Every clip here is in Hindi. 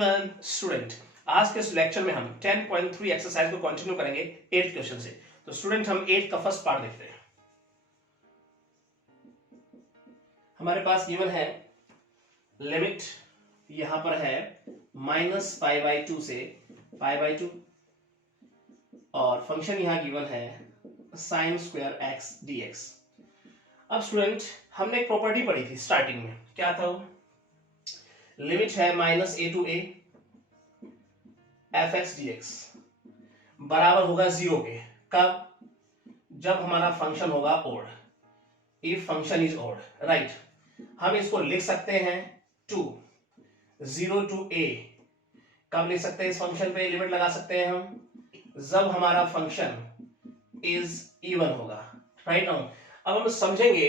एवरीवन स्टूडेंट, आज के इस लेक्चर में हम 10.3 एक्सरसाइज को कंटिन्यू करेंगे 8th क्वेश्चन से। तो स्टूडेंट हम 8th का फर्स्ट पार्ट देखते हैं। हमारे पास गिवन है लिमिट, यहां पर है -π/2 से π/2 और फंक्शन यहां गिवन है sin² x dx। अब स्टूडेंट हमने एक प्रॉपर्टी पढ़ी थी स्टार्टिंग में, क्या था वो? लिमिट है -a to a fx dx बराबर होगा 0 के। कब? जब हमारा फंक्शन होगा odd, if function is odd, right. हम इसको लिख सकते हैं 0 to a। कब लिख सकते हैं? इस फंक्शन पे लिमिट लगा सकते हैं हम जब हमारा फंक्शन इज इवन होगा, राइट। नाउ अब हम समझेंगे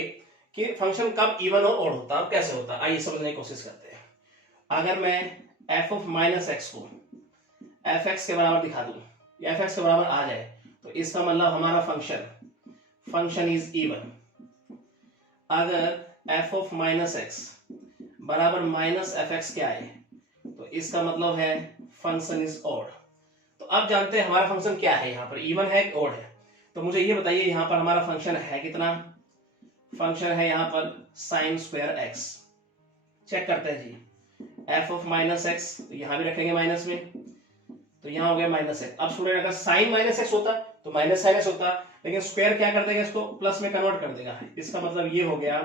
कि फंक्शन कब इवन और ओड होता है, कैसे होता है। आइए समझने की कोशिश करते हैं। अगर मैं f ऑफ -x को fx के बराबर दिखा दूं, fx के बराबर आ जाए, तो इसका मतलब हमारा फंक्शन इज इवन। अगर f ऑफ -x बराबर -fx क्या है, तो इसका मतलब है फंक्शन इज ऑड। तो अब जानते हैं हमारा फंक्शन क्या है, यहाँ पर इवन है कि ऑड है। तो मुझे ये बताइए यहाँ पर हमारा फंक्शन है कितना? फंक्शन है यहाँ पर sin² x। चेक करते हैं जी। f ऑफ -x तो यहां भी रखेंगे माइनस में, तो यहां हो गया -x। अब स्टूडेंट अगर sin -x होता तो -sin x होता, लेकिन स्क्वायर क्या कर देगा, इसको प्लस में कन्वर्ट कर देगा। इसका मतलब ये हो गया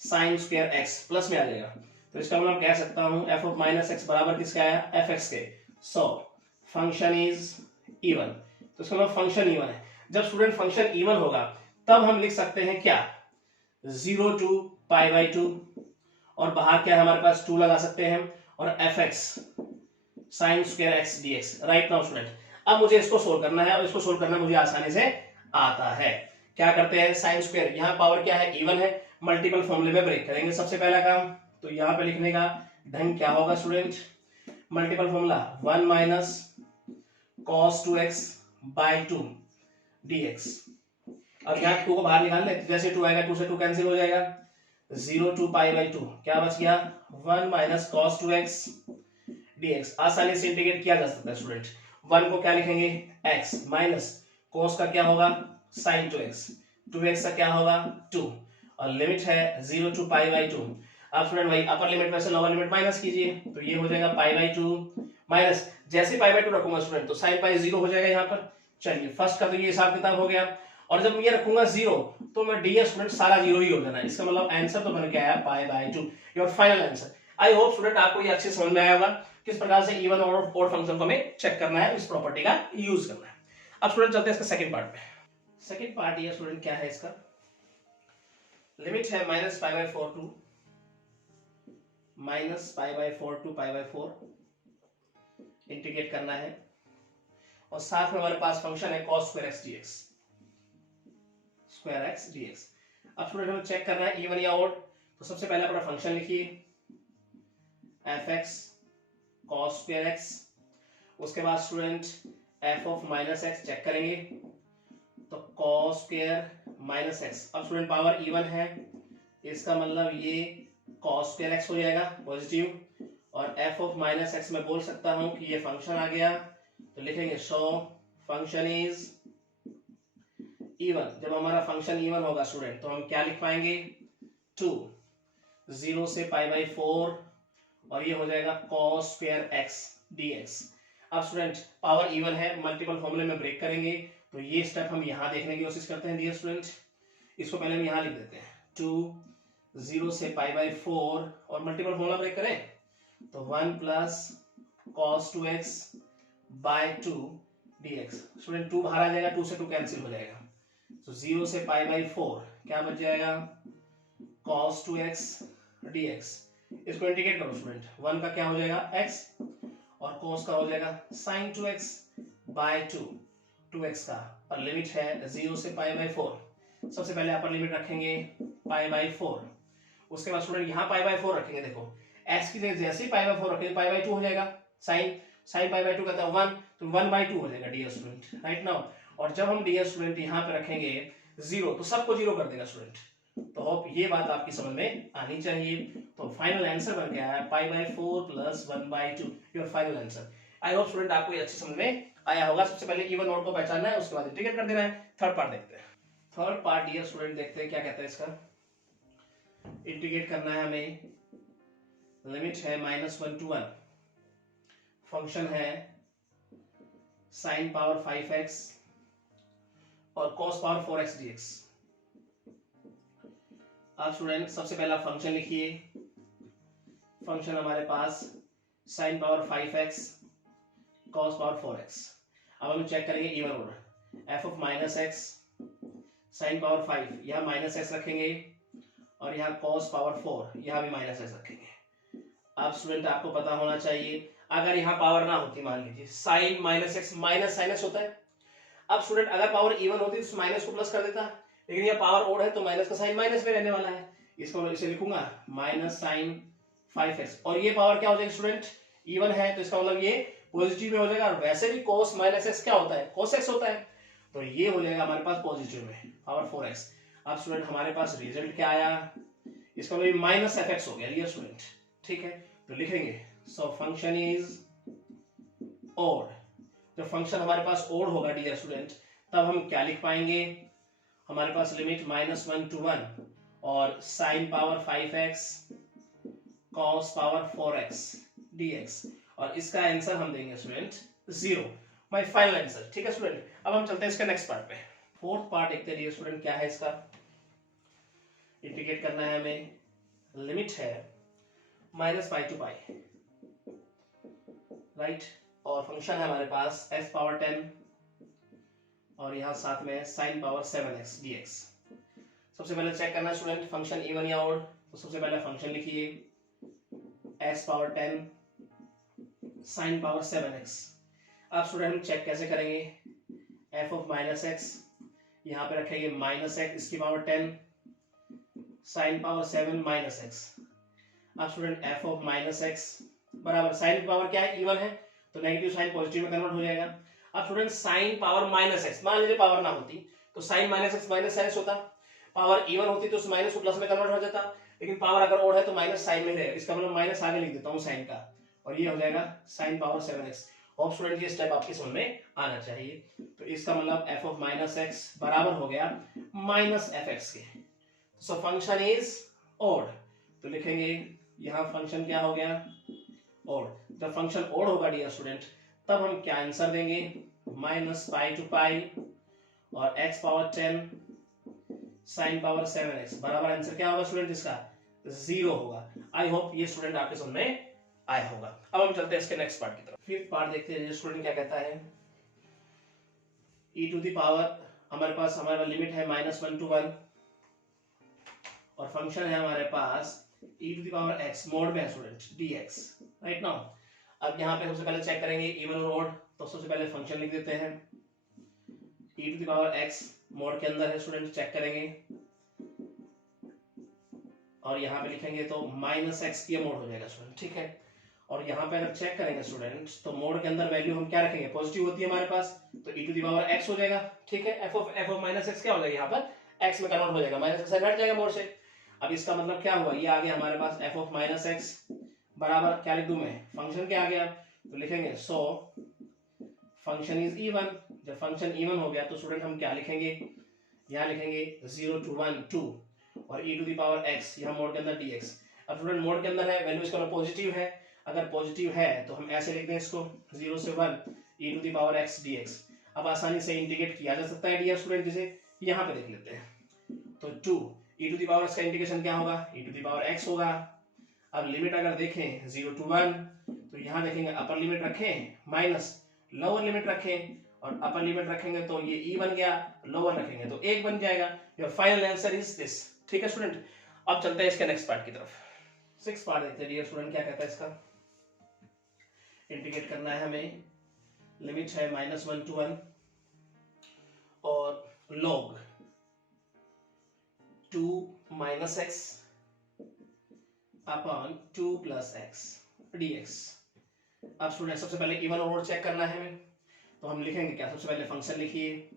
sin² x प्लस में आ जाएगा। तो इसका मतलब कह सकता हूं f ऑफ -x बराबर किसका आया? fx के। सो फंक्शन इज इवन। तो इसका मतलब फंक्शन इवन है। जब स्टूडेंट फंक्शन इवन होगा तब हम लिख सकते हैं क्या? 0 to π/2 और बाहर क्या है हमारे पास? 2 लगा सकते हैं और fx sin² x dx, right. Now student अब मुझे इसको सोल्व करना है और इसको सोल्व करना मुझे आसानी से आता है। क्या करते हैं? sin², यहाँ पावर क्या है? इवन है, मल्टीपल फॉर्मूले में ब्रेक करेंगे। सबसे पहला काम तो यहाँ पे लिखने का ढंग क्या होगा student? Multiple formula 1 - cos2x/2 dx। अब यहाँ 2 को बाहर निकाल ले, जैसे 2 आएगा 2 से 2 कैंसिल हो जाएगा। 0 to π/2 क्या बच गया? 1 - cos2x dx। आसानी से इंटीग्रेट किया जा सकता है स्टूडेंट। 1 को क्या लिखेंगे? x माइनस cos का क्या होगा? sin2x, 2x का क्या होगा? 2 और लिमिट है 0 to π/2। अब स्टूडेंट भाई अपर लिमिट में से लोअर लिमिट माइनस कीजिए, तो ये हो जाएगा π/2 माइनस, जैसे π/2 रखूंगा स्टूडेंट तो sin π 0 हो जाएगा यहाँ पर। चलिए फर्स्ट का तो ये हिसाब किताब हो गया। और जब ये रखूंगा 0 तो मैं ds स्टूडेंट सारा 0 ही हो जाना है। इसका मतलब आंसर तो बन के आया π/2, your final answer. I hope student आपको ये अच्छे समझ में आया होगा किस प्रकार से इवन और ऑड फंक्शन को हमें चेक करना है, इस प्रॉपर्टी का यूज करना है। अब स्टूडेंट चलते हैं इसका सेकंड पार्ट पे। सेकंड पार्ट ये स्टूडेंट क्या है इसका? लिमिट है -π/4 to -π/4 to π/4 इंटीग्रेट करना है और साथ में हमारे पास फंक्शन है cos² x dx, square x dx। अब स्टूडेंट हमें चेक करना है इवन या ऑड। तो सबसे पहले अपना फंक्शन लिखिए fx cos² x, उसके बाद student f of -x check करेंगे तो cos² -x। अब स्टूडेंट पावर इवन है, इसका मतलब ये cos² x हो जाएगा पॉजिटिव और f ऑफ -x मैं बोल सकता हूं कि ये फंक्शन आ गया, तो लिखेंगे सो फंक्शन इज इवन। जब हमारा फंक्शन इवन होगा स्टूडेंट तो हम क्या लिख पाएंगे? 2 0 से π/4 और ये हो जाएगा cos² x dx। अब स्टूडेंट पावर इवन है, मल्टीपल फॉर्मूले में ब्रेक करेंगे, तो ये स्टेप हम यहां देखने की कोशिश करते हैं डियर स्टूडेंट। इसको पहले हम यहां लिख देते हैं 2 0 से π/4 और मल्टीपल फॉर्मूला ब्रेक करें तो 1 + cos2x/2 dx। स्टूडेंट 2 बाहर आ जाएगा, 2 से 2 कैंसिल हो जाएगा, तो 0 से π/4 क्या बच जाएगा? cos2x dx। इसको इंटीग्रेट करो स्टूडेंट, 1 का क्या हो जाएगा? x और cos का हो जाएगा sin2x/2, 2x का, और लिमिट है 0 से π/4। सबसे पहले अपर लिमिट रखेंगे π/4, उसके बाद स्टूडेंट यहाँ π/4 रखेंगे। देखो x की जगह जैसे ही π/4 रखेंगे π/2 हो जाएगा, sin π/2 कहता है 1, तो 1/2 हो जाएगा डियर स्टूडेंट, राइट नाउ। और जब हम डियर स्टूडेंट यहाँ पे रखेंगे 0 तो सबको 0 कर देगा स्टूडेंट, तो होप ये बात आपकी समझ में आनी चाहिए। तो फाइनल आंसर बन गया है pi by 4 plus 1/2, your final answer. I hope student आपको ये अच्छी समझ में आया होगा। सबसे पहले इवन ऑड को पहचानना है, उसके बाद इंटीग्रेट कर देना है। थर्ड पार्ट देखते हैं। थर्ड पार्ट डियर स्टूडेंट देखते हैं क्या कहता है इसका। इंटीग्रेट करना है हमें, लिमिट है -1 to 1, फंक्शन है sin पावर 5x और cos पावर 4x dx। अब स्टूडेंट सबसे पहला फंक्शन लिखिए। फंक्शन हमारे पास sin power 5x cos power 4x। अब हम चेक करेंगे even order. f of -x sin power 5 यहाँ -x रखेंगे और यहाँ cos पावर 4 यहाँ भी -x रखेंगे। अब स्टूडेंट आपको पता होना चाहिए, अगर यहाँ पावर ना होती, मान लीजिए sin -x minus sin x होता है। अब स्टूडेंट अगर पावर इवन होती तो माइनस को प्लस कर देता, लेकिन ये पावर ओड है तो माइनस का साइन माइनस में रहने वाला है। इसको मैं इसे लिखूंगा -sin 5x, और ये पावर क्या हो जाएगी स्टूडेंट, इवन है, तो इसका मतलब ये पॉजिटिव में हो जाएगा। और वैसे भी cos -x क्या होता है, cos x होता है, तो ये हो जाएगा हमारे पास पॉजिटिव में पावर 4x। अब स्टूडेंट हमारे पास रिजल्ट क्या आया, इसका मतलब -fx हो गया डियर स्टूडेंट। ठीक है, तो लिखेंगे सो फंक्शन इज ओड। जब फंक्शन हमारे पास ओड होगा डियर स्टूडेंट, तब हम क्या लिख पाएंगे, हमारे पास लिमिट -1 to 1 और sin power 5x cos power 4x dx, और इसका आंसर हम देंगे स्टूडेंट 0, माय फाइनल आंसर। ठीक है स्टूडेंट, अब हम चलते हैं इसके नेक्स्ट पार्ट पे। फोर्थ पार्ट देखते हैं डियर स्टूडेंट क्या है इसका। इंटीग्रेट करना है हमें, लिमिट है -π to π, राइट, और फंक्शन है हमारे पास s पावर 10 और यहाँ साथ में sin पावर 7x dx। सबसे पहले चेक करना है स्टूडेंट फंक्शन इवन या ऑड, तो सबसे पहले फंक्शन लिखिए s power 10 sin power 7x। अब स्टूडेंट हम चेक कैसे करेंगे, f of -x यहाँ पे रखेंगे -x इसकी पावर 10 sin पावर 7 -x। अब स्टूडेंट f of -x बराबर साइन की पावर क्या है, इवन है, तो नेगेटिव साइन पॉजिटिव में कन्वर्ट हो जाएगा। अब स्टूडेंट साइन पावर -x, मान लीजिए पावर ना होती तो साइन -x माइनस sin होता, पावर इवन होती तो उस माइनस को प्लस में कन्वर्ट हो जाता, लेकिन पावर अगर ओड है तो माइनस साइन में रहेगा, इसका मतलब माइनस आगे लिख देता हूँ साइन का, और ये हो जाएगा साइन पावर 7x। और स्टूडेंट ये स्टेप आपकी समझ में आना चाहिए। तो इसका मतलब f of -x बराबर हो गया -fx के। सो फंक्शन इज ओड, तो लिखेंगे यहाँ फंक्शन क्या हो गया, ओड। जब फंक्शन ओड होगा डियर स्टूडेंट, तब हम क्या आंसर देंगे, -π to π और x power 10 sin power 7x बराबर आंसर क्या होगा स्टूडेंट, इसका 0 होगा। आई होप ये स्टूडेंट आपके समझ में आया होगा। अब हम चलते हैं इसके नेक्स्ट पार्ट की तरफ। फिफ्थ पार्ट देखते हैं स्टूडेंट क्या कहता है। e टू द पावर हमारे पास लिमिट है -1 to 1 और फंक्शन है हमारे पास e to the power x mod में है स्टूडेंट dx, राइट नाउ। अब यहाँ पे सबसे पहले चेक करेंगे इवन और ऑड, तो सबसे पहले फंक्शन लिख देते हैं e to the power x mod के अंदर है स्टूडेंट, चेक करेंगे और यहाँ पे लिखेंगे तो -x की मोड हो जाएगा स्टूडेंट। ठीक है, और यहाँ पे अगर चेक करेंगे स्टूडेंट तो मोड के अंदर वैल्यू हम क्या रखेंगे, पॉजिटिव होती है हमारे पास, तो e to the power x हो जाएगा। ठीक है, f of -x क्या हो जाएगा, यहाँ पर x में कन्वर्ट हो जाएगा, माइनस का साइन हट जाएगा मोड से। अब इसका मतलब क्या हुआ, ये आ गया हमारे पास f of -x बराबर क्या लिख दूं मैं, फंक्शन क्या आ गया, तो लिखेंगे सो फंक्शन इज इवन। जब फंक्शन इवन हो गया तो स्टूडेंट हम क्या लिखेंगे, यहाँ लिखेंगे 0 to 1 2 और e to the power x यहाँ मोड के अंदर dx। अब स्टूडेंट मोड के अंदर है, वैल्यू इसका पॉजिटिव है, अगर पॉजिटिव है तो हम ऐसे लिखते हैं इसको 0 से 1 e to the power x dx। अब आसानी से इंटीग्रेट किया जा सकता है डियर स्टूडेंट, जिसे यहाँ पे देख लेते हैं, तो 2 e to the power x का इंटीग्रेशन क्या होगा, e to the power x होगा। अब लिमिट अगर देखें 0 to 1 तो यहाँ देखेंगे अपर लिमिट रखें माइनस लोअर लिमिट रखें, और अपर लिमिट रखेंगे तो ये e बन गया, लोअर रखेंगे तो 1 बन जाएगा। Your final answer is this. ठीक है स्टूडेंट, अब चलते हैं इसके नेक्स्ट पार्ट की तरफ। सिक्स पार्ट देखते हैं डियर स्टूडेंट क्या कहता है इसका। इंटीग्रेट करना है हमें, लिमिट है -1 to 1 और log 2 - x upon 2 + x dx। अब स्टूडेंट सबसे पहले इवन और ऑड चेक करना है हमें, तो हम लिखेंगे क्या, सबसे पहले फंक्शन लिखिए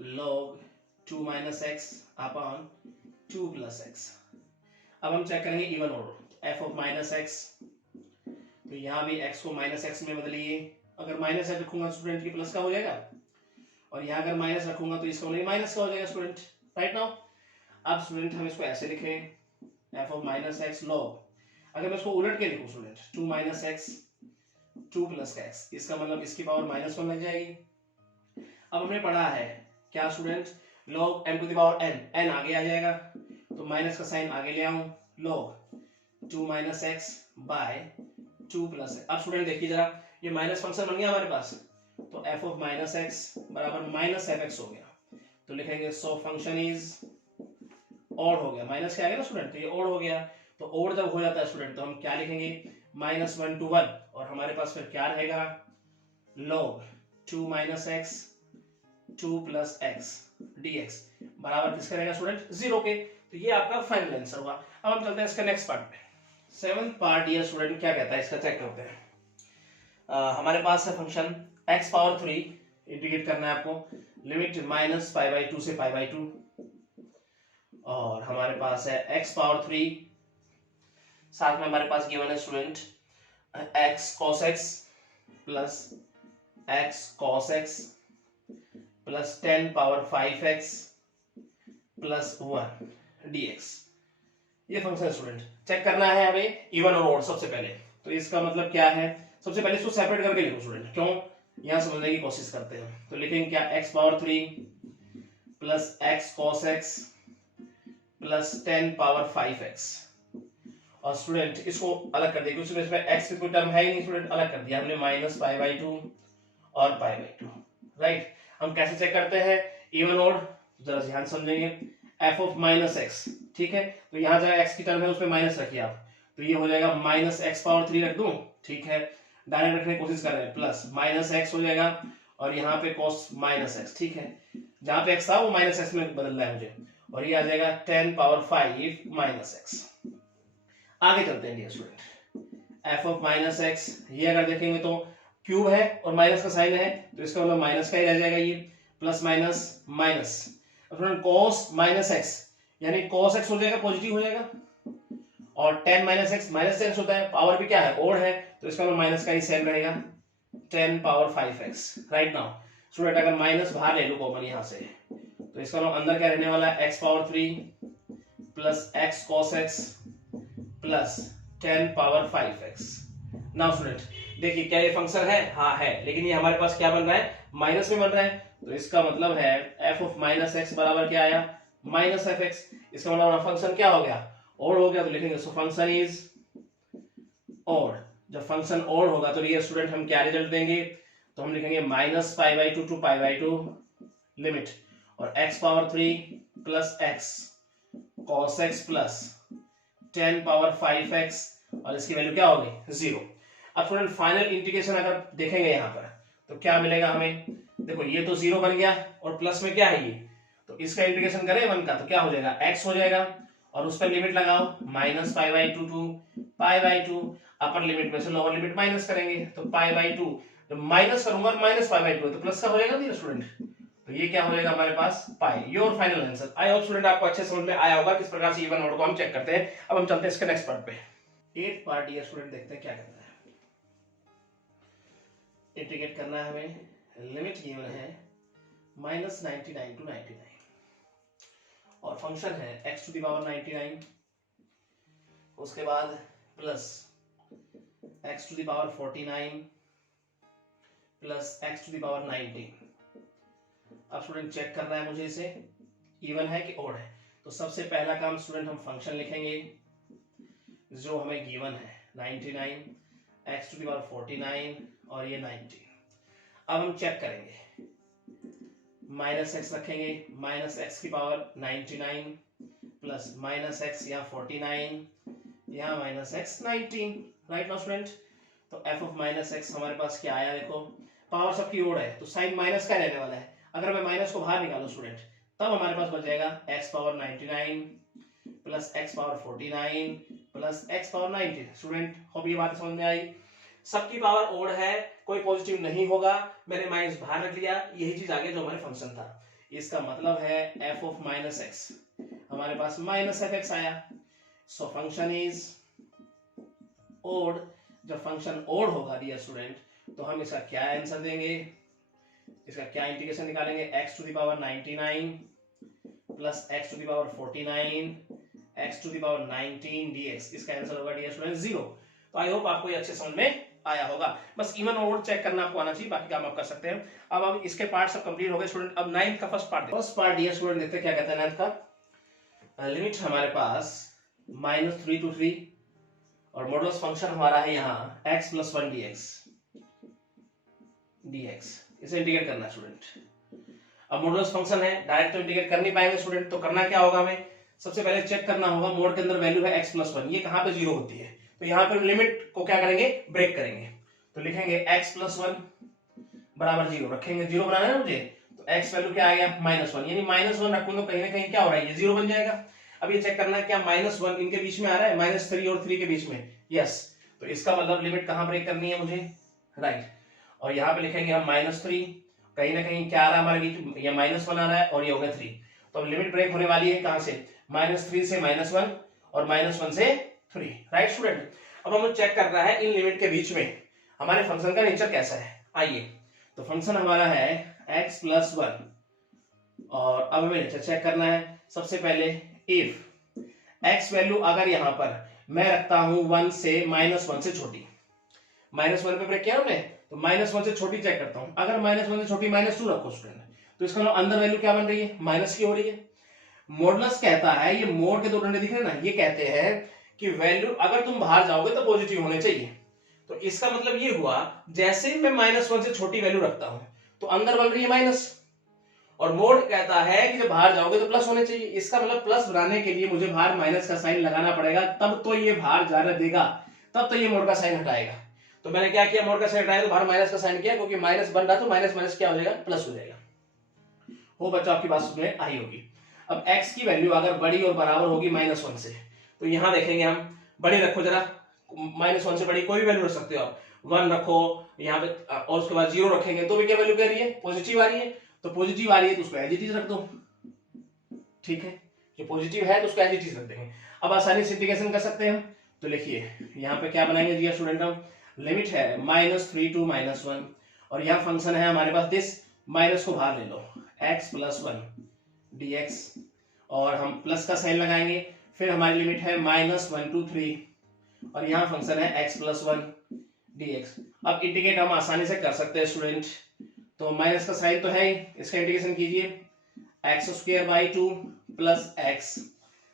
log 2 minus x upon 2 plus x. अब हम चेक करेंगे even order. F of minus x, तो यहाँ भी x को माइनस एक्स में बदलिए। अगर माइनस एक्स रखूंगा स्टूडेंट की प्लस का हो जाएगा, और यहाँ अगर माइनस रखूंगा तो इसका माइनस का हो जाएगा स्टूडेंट, राइट नाउ। अब स्टूडेंट हम इसको ऐसे लिखें, F of minus x log, अगर मैं इसको उलट के लिखूं स्टूडेंट 2 माइनस एक्स 2 प्लस का एक्स, इसका मतलब इसकी पावर -1 लग जाएगी। अब हमने पढ़ा है क्या student, log m to the power n, n आगे आ जाएगा तो माइनस का साइन आगे ले आऊं, log 2 minus x by 2 plus x. अब स्टूडेंट देखिए जरा, ये माइनस फंक्शन बन गया हमारे पास, तो एफ ऑफ माइनस एक्स बराबर माइनस एफ एक्स हो गया। तो लिखेंगे सो फंक्शन इज ऑड हो गया, माइनस क्या आ गया ना स्टूडेंट, तो ये ऑड हो गया। तो ऑड जब हो जाता है स्टूडेंट तो हम क्या लिखेंगे, -1 to 1, और हमारे पास फिर क्या रहेगा, log 2 minus x 2 plus x dx बराबर किसका रहेगा स्टूडेंट, 0 के। तो ये आपका फाइनल आंसर होगा। अब हम चलते हैं इसका नेक्स्ट पार्ट पे। 7th पार्ट ये स्टूडेंट क्या कहता है, इसका चेक करते हैं। हमारे पास है फंक्शन x पावर 3, इंटीग्रेट करना है आपको, लिमिट -π/2 से π/2, और हमारे पास है x पावर 3, साथ में हमारे पास गिवन है student x cos x plus x cos x plus 10 power 5x plus 1 dx। ये फंक्शन स्टूडेंट चेक करना है हमें इवन और ऑड सबसे पहले। तो इसका मतलब क्या है, सबसे पहले इसको सेपरेट करके लिखो स्टूडेंट, क्यों, यहां समझने की कोशिश करते हैं। तो लिखेंगे क्या, x power 3 plus x cos x plus 10 power 5x, और स्टूडेंट इसको अलग कर दिया क्योंकि इसमें x की कोई टर्म है ही नहीं स्टूडेंट, अलग कर दिया हमने -π/2 और π/2, राइट। हम कैसे चेक करते हैं इवन ऑड, जरा ध्यान समझेंगे। f ऑफ माइनस एक्स, ठीक है, तो यहाँ जगह x की टर्म है उसमें माइनस रखिए आप, तो ये हो जाएगा -x पावर 3 रख दूं, ठीक है, डायरेक्ट रखने की कोशिश कर रहे हैं, प्लस -x हो जाएगा, और यहाँ पे cos -x, ठीक है, जहां पे x था वो -x में बदलना है मुझे, और ये आ जाएगा 10 पावर 5 -x। आगे चलते हैं dear student, f of -x, ये अगर देखेंगे तो क्यूब है और माइनस का साइन है, तो इसका मतलब माइनस का ही रह जाएगा, ये plus minus minus, cos -x यानी cos x हो जाएगा, पॉजिटिव हो जाएगा, और 10 -x -x होता है, पावर भी क्या है, ओड है, तो इसका मतलब माइनस का ही सेम रहेगा, 10 power 5x, right now student. अगर माइनस बाहर ले लो कॉमन यहां से, तो इसका मतलब अंदर क्या रहने वाला है, x power 3 plus x cos x plus 10 power 5x। Now student देखिए क्या ये फंक्शन है, हाँ है, लेकिन ये हमारे पास क्या बन रहा है, माइनस में बन रहा है, तो इसका मतलब है f ऑफ -x बराबर क्या आया, -fx। इसका मतलब फंक्शन क्या हो गया, ऑड हो गया, तो लिखेंगे सो फंक्शन इज ऑड। जब फंक्शन ऑड होगा तो ये स्टूडेंट हम क्या रिजल्ट देंगे, तो हम लिखेंगे -π/2 to π/2 लिमिट, और x power 3 plus x cos x plus 10 power 5x, और इसकी वैल्यू क्या होगी, 0। अब स्टूडेंट फाइनल इंटीग्रेशन अगर देखेंगे यहाँ पर तो क्या मिलेगा हमें, देखो ये तो 0 बन गया, और प्लस में क्या है ये, तो इसका इंटीग्रेशन करें 1 का तो क्या हो जाएगा, x हो जाएगा, और उस पर लिमिट लगाओ -π/2 to π/2, अपर लिमिट में से लोअर लिमिट माइनस करेंगे, तो π/2 जब माइनस करूंगा -π/2 तो प्लस का हो जाएगा स्टूडेंट, तो ये क्या हो जाएगा हमारे पास pi. Your final answer. I hope student आपको अच्छे समझ में आया होगा किस प्रकार से इवन ऑड को हम चेक करते हैं। अब हम चलते हैं इसके नेक्स्ट पार्ट पे। 8th पार्ट ये स्टूडेंट देखते हैं क्या करना है। इंटीग्रेट करना है हमें, लिमिट गिवन है -99 to 99, और फंक्शन है x टू द पावर 99, उसके बाद plus x to the power 49 plus x to the power 19। अब स्टूडेंट चेक करना है मुझे इसे इवन है कि ऑड है। तो सबसे पहला काम स्टूडेंट हम फंक्शन लिखेंगे जो हमें गिवन है 99 x टू द पावर 49 और ये 19। अब हम चेक करेंगे, -x रखेंगे, -x की पावर 99 प्लस -x यहाँ 49 यहाँ -x 19, राइट नाउ स्टूडेंट। तो f ऑफ -x हमारे पास क्या आया, देखो पावर सबकी ओड है तो साइन माइनस का रहने वाला है। अगर मैं माइनस को बाहर निकालूं स्टूडेंट तब हमारे पास बच जाएगा x power 99 plus x power 49 plus x power 19। Student hope ये बात समझ में आई। सबकी पावर ओड है, कोई पॉजिटिव नहीं होगा, मैंने माइनस बाहर रख लिया, यही चीज आगे जो हमारे फंक्शन था। इसका मतलब है f ऑफ माइनस एक्स, हमारे पास माइनस एफ एक्स आया। So function is odd. जब फंक्शन ओड होगा डियर स्टूडेंट, तो हम इसका क्या आंसर देंगे, इसका क्या इंटीग्रेशन निकालेंगे, x to the power 99 plus x to the power 49 x to the power 19 dx। इसका आंसर होगा डियर स्टूडेंट 0। तो आई होप आपको ये अच्छे समझ में आया होगा। बस इवन और ओड चेक करना आपको आना चाहिए, बाकी काम आप कर सकते हैं। अब हम इसके पार्ट सब कंप्लीट हो गए स्टूडेंट। अब 9th का फर्स्ट पार्ट डियर स्टूडेंट देखते हैं क्या कहता है 9th का। लिमिट हमारे पास -3 to 3 और मॉडुलस फंक्शन हमारा है यहाँ x + 1 dx। इसे इंटीग्रेट करना है स्टूडेंट। अब मॉडुलस फंक्शन है, डायरेक्ट तो इंटीग्रेट कर नहीं पाएंगे स्टूडेंट, तो करना क्या होगा, हमें सबसे पहले चेक करना होगा मोड के अंदर वैल्यू है x + 1, ये कहाँ पे 0 होती है, तो यहाँ पे लिमिट को क्या करेंगे, ब्रेक करेंगे। तो लिखेंगे x + 1 बराबर 0 रखेंगे, 0 बनाना है ना मुझे, तो x वैल्यू क्या आ गया -1, यानी -1 रखूंगा कहीं ना कहीं क्या हो रहा है, ये 0 बन जाएगा। अब ये चेक करना है क्या -1 इनके बीच में आ रहा है, -3 और 3 के बीच में, यस। तो इसका मतलब लिमिट कहाँ ब्रेक करनी है मुझे, राइट। और यहाँ पे लिखेंगे हम -3, कहीं ना कहीं क्या आ रहा है हमारे बीच, ये -1 आ रहा है और ये हो गया 3। तो अब लिमिट ब्रेक होने वाली है कहाँ से, -3 से -1 और -1 से 3, राइट स्टूडेंट। अब हम चेक कर रहा है इन लिमिट के बीच में हमारे फंक्शन का नेचर कैसा है। आइए, तो फंक्शन हमारा है x + 1 और अब हमें नेचर चेक करना है। सबसे पहले इफ x वैल्यू अगर यहाँ पर मैं रखता हूं 1 से -1 से छोटी, -1 पे ब्रेक किया हमने, तो -1 से छोटी चेक करता हूं। अगर -1 से छोटी -2 रखो स्टूडेंट, तो इसका मतलब अंदर वैल्यू क्या बन रही है, माइनस की हो रही है। मॉडुलस कहता है, ये मोड के दो डंडे दिख रहे हैं ना, ये कहते हैं कि वैल्यू अगर तुम बाहर जाओगे तो पॉजिटिव होने चाहिए। तो इसका मतलब ये हुआ जैसे मैं -1 से छोटी वैल्यू रखता हूं तो अंदर बन रही है माइनस, और मोड कहता है कि जब बाहर जाओगे तो प्लस होने चाहिए। इसका मतलब प्लस बनाने के लिए मुझे बाहर माइनस का साइन लगाना पड़ेगा, तब तो ये बाहर जाने देगा, तब तो ये मोड का साइन हटाएगा। तो मैंने क्या किया, मोड का साइन हटाया तो बाहर माइनस का साइन किया, क्योंकि माइनस बन रहा तो माइनस माइनस क्या हो जाएगा, प्लस हो जाएगा। वो बच्चों आपकी बात सुनने आई होगी। अब x की वैल्यू अगर बड़ी और बराबर होगी -1 से, तो यहां देखेंगे हम, बड़ी रखो जरा, -1 से बड़ी कोई भी वैल्यू रख सकते हो आप, 1 रखो यहाँ पे, और उसके बाद 0 रखेंगे तो भी क्या वैल्यू कह रही है, पॉजिटिव आ रही है। तो पॉजिटिव आ रही है तो उसको एज इट इज रख दो, ठीक है, ये पॉजिटिव है तो उसको एज इट इज रख देंगे। अब आसानी से इंटीग्रेशन कर सकते हैं हम, तो लिखिए यहाँ पे क्या बनाएंगे डियर स्टूडेंट, हम लिमिट है -3 to -1 और यहाँ फंक्शन है हमारे पास दिस, माइनस को बाहर ले लो, x + 1 dx, और हम प्लस का साइन लगाएंगे। फिर हमारी लिमिट है -1 to 3 और यहाँ फंक्शन है x + 1 dx। अब इंटीग्रेट हम आसानी से कर सकते हैं स्टूडेंट, तो माइनस का साइन तो है ही, इसका इंटीग्रेशन कीजिए, x² / 2 plus x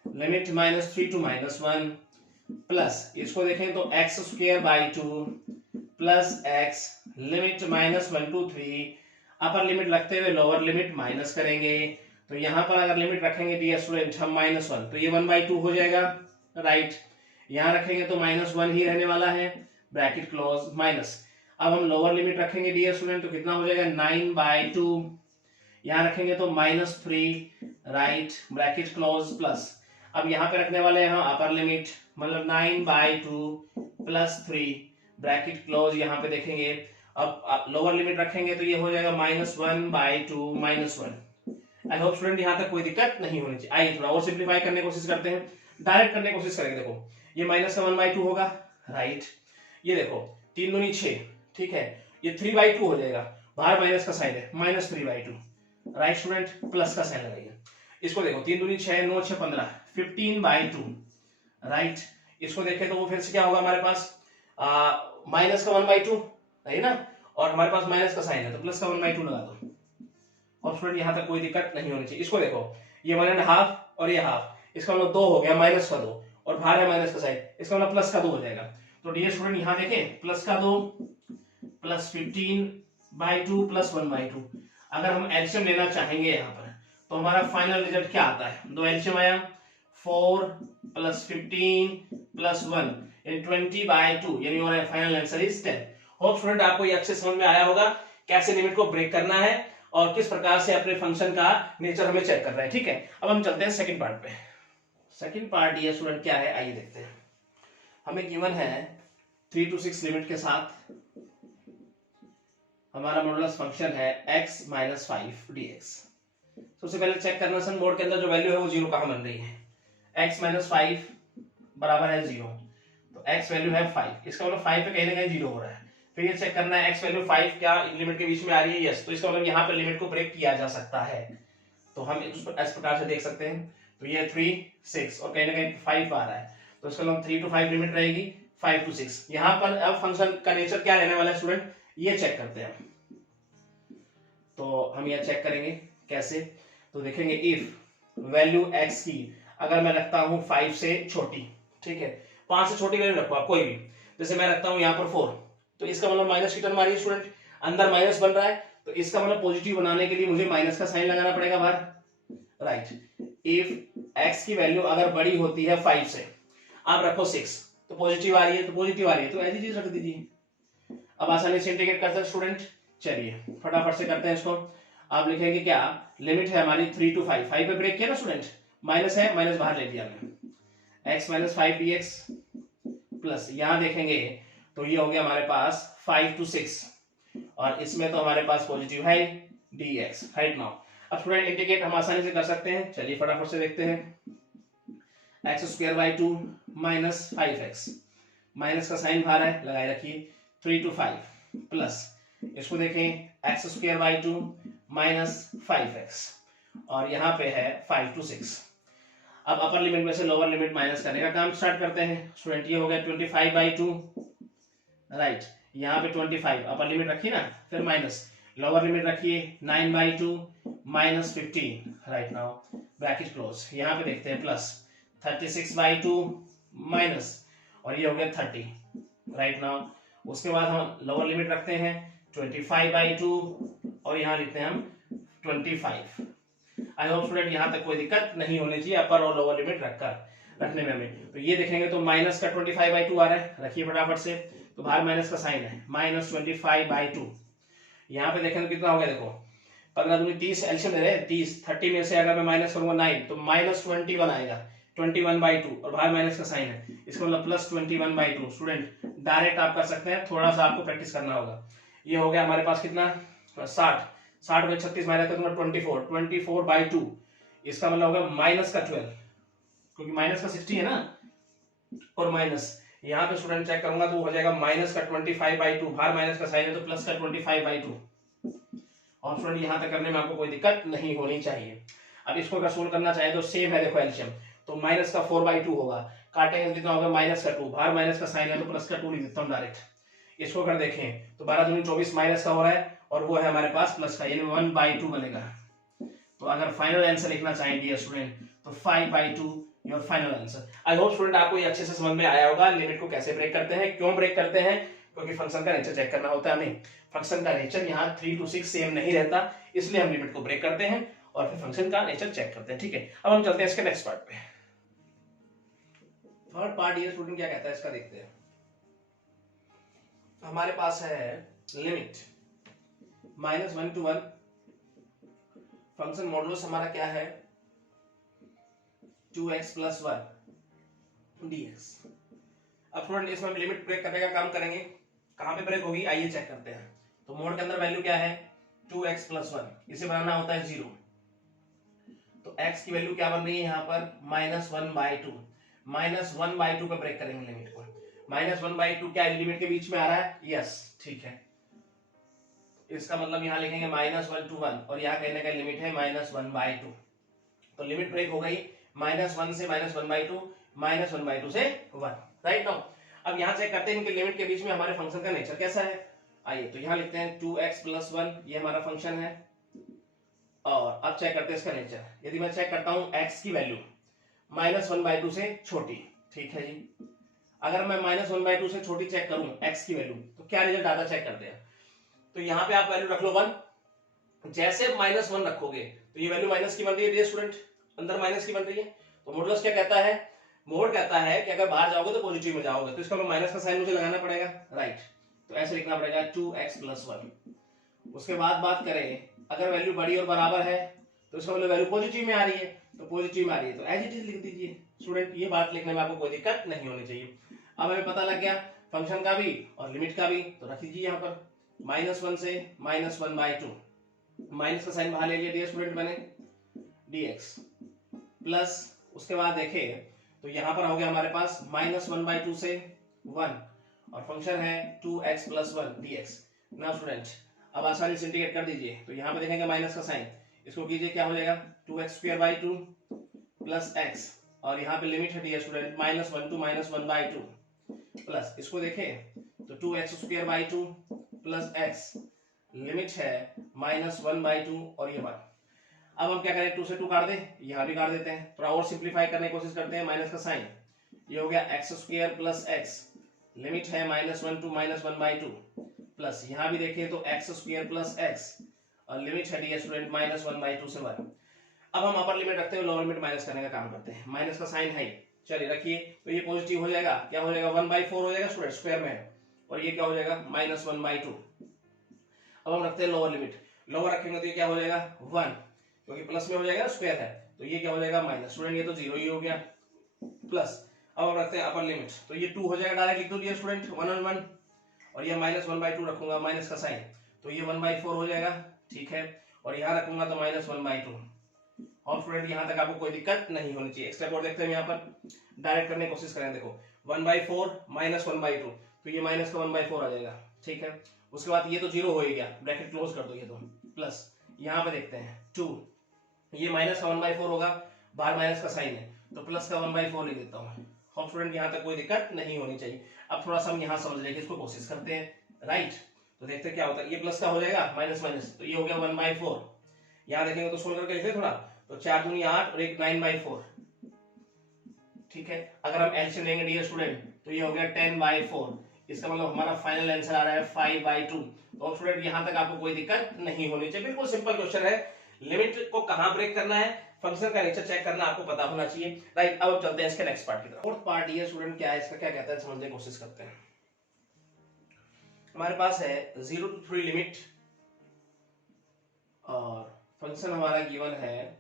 limit -3 to -1 plus इसको देखें तो x² / 2 plus x limit -1 to 3, upper limit रखते हुए लोअर लिमिट माइनस करेंगे। तो यहां पर अगर लिमिट रखेंगे डियर स्टूडेंट हम -1, तो ये 1/2 हो जाएगा, राइट। यहां रखेंगे तो -1 ही रहने वाला है, ब्रैकेट क्लोज माइनस। अब हम लोअर लिमिट रखेंगे डियर स्टूडेंट, तो कितना हो जाएगा 9/2, यहां रखेंगे तो -3, राइट, ब्रैकेट क्लोज प्लस। अब यहाँ पे रखने वाले हैं हम अपर लिमिट, मतलब 9/2 प्लस 3 ब्रैकेट क्लोज, यहाँ पे देखेंगे। अब लोअर लिमिट रखेंगे तो ये हो जाएगा -1/2 -1। आई होप स्टूडेंट यहाँ तक कोई दिक्कत नहीं होनी चाहिए। आइए थोड़ा और सिंप्लीफाई करने की कोशिश करते हैं, डायरेक्ट करने की कोशिश करेंगे। देखो ये माइनस का 1/2 होगा, राइट, ये देखो 3 दूनी 6, ठीक है, ये 3/2 हो जाएगा, बाहर माइनस का साइन है, -3/2, राइट स्टूडेंट, प्लस का साइन लगाइए। इसको देखो 3 दूनी 6, 9 6 15, 15/2, राइट। इसको देखें तो वो फिर से क्या होगा हमारे पास, माइनस का 1/2 है ना, और हमारे पास माइनस का साइन है तो प्लस का 1/2 लगा दो, और स्टूडेंट यहाँ तक कोई दिक्कत नहीं होनी चाहिए। इसको देखो ये 1.5 और ये हाफ, इसका मतलब 2 हो गया, माइनस का 2, और बाहर है माइनस का साइन, इसका मतलब प्लस का 2 हो जाएगा। तो डियर स्टूडेंट यहाँ देखें प्लस का 2 प्लस 15/2 प्लस 1/2, अगर हम एलसीएम लेना चाहेंगे यहाँ पर तो हमारा फाइनल रिजल्ट क्या आता है, 2 एलसीएम आया, 4 + 15 + 1 यानी 20/2, यानी हमारा final answer is 10। Hope student आपको ये अच्छे समझ में आया होगा कैसे लिमिट को ब्रेक करना है और किस प्रकार से अपने फंक्शन का नेचर हमें चेक करना है, ठीक है। अब हम चलते हैं सेकंड पार्ट पे। सेकंड पार्ट ये स्टूडेंट क्या है, आइए देखते हैं। हमें गिवन है 3 to 6 लिमिट के साथ हमारा मॉडुलस फंक्शन है x - 5 dx। सबसे पहले चेक करना सन मोड के अंदर जो वैल्यू है वो जीरो कहाँ बन रही है। x माइनस 5 बराबर है 0, तो x वैल्यू है 5, इसका मतलब 5 पे कहीं ना कहीं 0 हो रहा है। फिर ये चेक करना है x वैल्यू 5 क्या लिमिट के बीच में आ रही है, यस, तो इसका मतलब यहाँ पे लिमिट को ब्रेक किया जा सकता है। तो हम इस प्रकार से देख सकते हैं, तो ये 3 6 और कहीं ना कहीं 5 आ रहा है, तो इसका मतलब 3 to 5 लिमिट रहेगी, 5 to 6। यहाँ पर अब फंक्शन का नेचर क्या रहने वाला है स्टूडेंट, ये चेक करते हैं। तो हम यह चेक करेंगे कैसे, तो देखेंगे इफ वैल्यू x की अगर मैं रखता हूं 5 से छोटी, ठीक है, 5 से छोटी वैल्यू रखो आप कोई भी, जैसे मैं रखता हूं यहाँ पर 4, तो इसका मतलब माइनस की टर्म आ रही है स्टूडेंट, अंदर माइनस बन रहा है, तो इसका मतलब पॉजिटिव बनाने के लिए मुझे माइनस का साइन लगाना पड़ेगा बाहर, राइट। इफ x की वैल्यू अगर बड़ी होती है 5 से, आप रखो 6, तो पॉजिटिव आ रही है, तो पॉजिटिव आ रही है तो ऐसी चीज रख दीजिए। अब आसानी से इंटीग्रेट करते हैं स्टूडेंट, चलिए फटाफट से करते हैं इसको। आप लिखेंगे क्या, लिमिट है हमारी 3 to 5, 5 पे ब्रेक किया ना स्टूडेंट, माइनस है, माइनस बाहर ले दिया हमने, x माइनस 5 dx प्लस यहां देखेंगे तो ये हो गया हमारे पास 5 to 6, और इसमें तो हमारे पास पॉजिटिव है dx, राइट। नाउ अब स्टूडेंट इंटीग्रेट हम आसानी से कर सकते हैं, चलिए फटाफट से देखते हैं। x square by 2 minus 5x, minus का साइन बाहर है, लगाए रखिए, 3 to 5 प्लस इसको देखें x square by 2 minus 5x, और यहाँ पे है 5 to 6। अब अपर लिमिट में से लोअर लिमिट माइनस करने का काम स्टार्ट करते हैं स्टूडेंट। ये हो गया 25/2, राइट, यहाँ पे 25 अपर लिमिट रखिए ना, फिर माइनस लोअर लिमिट रखिए 9/2 minus 15, right. Now bracket close, यहाँ पे देखते हैं प्लस 36/2 माइनस, और ये हो गया 30, राइट। नाउ उसके बाद हम लोअर लिमिट रखते हैं 25/2 और यहाँ लिखते हैं हम 25। आई होप स्टूडेंट यहाँ तक कोई दिक्कत नहीं होनी चाहिए अपर और लोअर लिमिट रखने में हमें। तो ये देखेंगे तो माइनस का 25/2 आ रहा है, रखिए फटाफट से, तो बाहर माइनस का साइन है, माइनस 25/2। यहाँ पे देखेंगे कितना हो गया, देखो 15 दूनी 30, एलसीएम ले रहे हैं 30, 30 में से अगर मैं माइनस करूंगा 9 तो माइनस 21 आएगा, 21/2, और बाहर माइनस का साइन है, इसका मतलब प्लस 21/2। स्टूडेंट डायरेक्ट आप कर सकते हैं, थोड़ा सा आपको प्रैक्टिस करना होगा। ये हो गया हमारे पास कितना 60 में 36 माइनस करूंगा 24/2, इसका मतलब होगा माइनस का 12, क्योंकि माइनस का 60 है ना, और माइनस यहाँ पे स्टूडेंट चेक करूंगा तो हो जाएगा माइनस का 25/2, बाहर माइनस का साइन है तो प्लस का 25/2। और स्टूडेंट यहाँ तक करने में आपको कोई दिक्कत नहीं होनी चाहिए। अब इसको अगर सोल्व करना चाहे तो सेम है, देखो एलसीएम, तो माइनस का 4/2 होगा, काटेंगे तो कितना होगा माइनस का 2, बाहर माइनस का साइन है तो प्लस का 2 लिख देता हूँ डायरेक्ट। इसको अगर देखें तो 12 दूनी 24 माइनस का हो रहा है, और वो है हमारे पास प्लस का, यानी 1/2 बनेगा। तो अगर फाइनल आंसर लिखना चाहें डियर स्टूडेंट तो 5/2 your final answer. I hope student आपको ये अच्छे से समझ में आया होगा, लिमिट को कैसे ब्रेक करते हैं, क्यों ब्रेक करते हैं, क्योंकि फंक्शन का नेचर चेक करना होता है हमें। फंक्शन का नेचर यहाँ 3 to 6 सेम नहीं रहता, इसलिए हम लिमिट को ब्रेक करते हैं और फिर फंक्शन का नेचर चेक करते हैं, ठीक है। अब हम चलते हैं इसके नेक्स्ट पार्ट पे। थर्ड पार्ट डियर स्टूडेंट क्या कहता है इसका देखते हैं। हमारे पास है लिमिट -1 to 1, फंक्शन मॉडुलस हमारा क्या है 2x + 1 dx। अब स्टूडेंट इसमें हम लिमिट ब्रेक करने का काम करेंगे, कहां पे ब्रेक होगी आइए चेक करते हैं। तो मोड के अंदर वैल्यू क्या है 2x + 1, इसे बनाना होता है 0, तो x की वैल्यू क्या बन रही है यहाँ पर -1/2, -1/2 पे ब्रेक करेंगे लिमिट को। -1/2 क्या लिमिट के बीच में आ रहा है, यस, ठीक है, इसका मतलब यहाँ लिखेंगे -1 to 1, और यहाँ कहने का लिमिट है -1/2, तो लिमिट ब्रेक हो गई -1 से -1/2, -1/2 से 1, राइट। नाउ अब यहाँ चेक करते हैं इनके लिमिट के बीच में हमारे फंक्शन का नेचर कैसा है। आइए तो यहाँ लिखते हैं 2x + 1, ये हमारा फंक्शन है, और अब चेक करते हैं इसका नेचर। यदि मैं चेक करता हूँ x की वैल्यू -1/2 से छोटी, ठीक है जी, अगर मैं -1/2 से छोटी चेक करूं x की वैल्यू तो क्या रिजल्ट आता चेक करते हैं। तो यहाँ पे आप वैल्यू रख लो 1, जैसे -1 रखोगे तो ये वैल्यू माइनस की बन रही है डियर स्टूडेंट, अंदर माइनस की बन रही है, तो मॉडुलस क्या कहता है, मोड कहता है कि अगर बाहर जाओगे तो पॉजिटिव में जाओगे, तो इसका माइनस का साइन मुझे लगाना पड़ेगा, राइट। तो ऐसे लिखना पड़ेगा 2x + 1। उसके बाद बात करें अगर वैल्यू बड़ी और बराबर है तो इसका मतलब वैल्यू पॉजिटिव में आ रही है, तो पॉजिटिव में आ रही है तो एज इट इज लिख दीजिए स्टूडेंट, ये बात लिखने में आपको कोई दिक्कत नहीं होनी चाहिए। अब हमें पता लग गया फंक्शन का भी और लिमिट का भी, तो रख दीजिए यहाँ पर -1 से -1/2, माइनस का साइन बाहर ले लिया डियर स्टूडेंट मैंने, dx प्लस उसके बाद देखें तो यहां पर हो गया हमारे पास -1/2 से 1 और फंक्शन है 2x + 1 dx। नाउ स्टूडेंट अब आसानी से इंटीग्रेट कर दीजिए, तो यहां पे देखेंगे माइनस का साइन, इसको कीजिए क्या हो जाएगा 2x² प्लस x और यहाँ पे लिमिट है डियर स्टूडेंट -1 to -1/2 प्लस इसको देखें तो 2x² प्लस x लिमिट है -1/2 और ये 1। अब हम क्या करें 2 से 2 काट दें, यहाँ भी काट देते हैं, थोड़ा और सिंप्लीफाई करने की कोशिश करते हैं। माइनस का साइन ये हो गया x² प्लस x लिमिट है -1 to -1/2 प्लस यहाँ भी देखें तो x² प्लस x और लिमिट है डियर स्टूडेंट -1/2 से 1। अब हम अपर लिमिट रखते हुए लोअर लिमिट माइनस करने का काम करते हैं। माइनस का साइन है, चलिए रखिए, तो ये पॉजिटिव हो जाएगा, क्या हो जाएगा 1/4 हो जाएगा स्टूडेंट स्क्वायर में है, और ये क्या हो जाएगा -1/2। अब हम रखते हैं लोअर लिमिट, लोअर रखेंगे तो ये क्या हो जाएगा 1 क्योंकि प्लस में हो जाएगा स्क्वायर है, तो ये क्या हो जाएगा माइनस, स्टूडेंट ये तो 0 ही हो गया प्लस। अब हम रखते हैं अपर लिमिट, तो ये 2 हो जाएगा, डायरेक्ट लिख दो डियर स्टूडेंट 1 on 1 और ये -1/2 रखूंगा माइनस का साइन, तो ये 1/4 हो जाएगा, ठीक है, और यहाँ रखूंगा तो -1/2। और स्टूडेंट यहाँ तक आपको कोई दिक्कत नहीं होनी चाहिए। एक स्टेप और देखते हैं, यहाँ पर डायरेक्ट करने की कोशिश करें, देखो 1/4 -1/2 तो ये माइनस का 1/4 आ जाएगा, ठीक है। उसके बाद ये तो 0 हो ही गया, ब्रैकेट क्लोज कर दो, ये तो प्लस यहाँ पे देखते हैं 2, ये माइनस का 1/4 होगा, बाहर माइनस का साइन है तो प्लस का 1/4 लिख देता हूँ। और स्टूडेंट यहाँ तक कोई दिक्कत नहीं होनी चाहिए। अब थोड़ा सा हम यहाँ समझने की इसको कोशिश करते हैं, राइट, तो देखते हैं क्या होता है। ये प्लस का हो जाएगा माइनस माइनस, तो ये हो गया 1/4, यहाँ देखेंगे तो सोल्व करके लिखते थोड़ा, तो 4 दूनी 8 और एक 9/4, ठीक है। अगर हम एलसीएम लेंगे डियर स्टूडेंट तो ये हो गया 10/4, इसका मतलब हमारा फाइनल आंसर आ रहा है 5/2। तो स्टूडेंट यहाँ तक आपको कोई दिक्कत नहीं होनी चाहिए, बिल्कुल सिंपल क्वेश्चन है। लिमिट को कहां ब्रेक करना है, फंक्शन का नेचर चेक करना आपको पता होना चाहिए, राइट। अब चलते हैं इसके नेक्स्ट पार्ट की तरफ। फोर्थ पार्ट डियर स्टूडेंट क्या है, इसका क्या कहता है समझने की कोशिश करते हैं। हमारे पास है 0 to 3 लिमिट और फंक्शन हमारा गिवन है,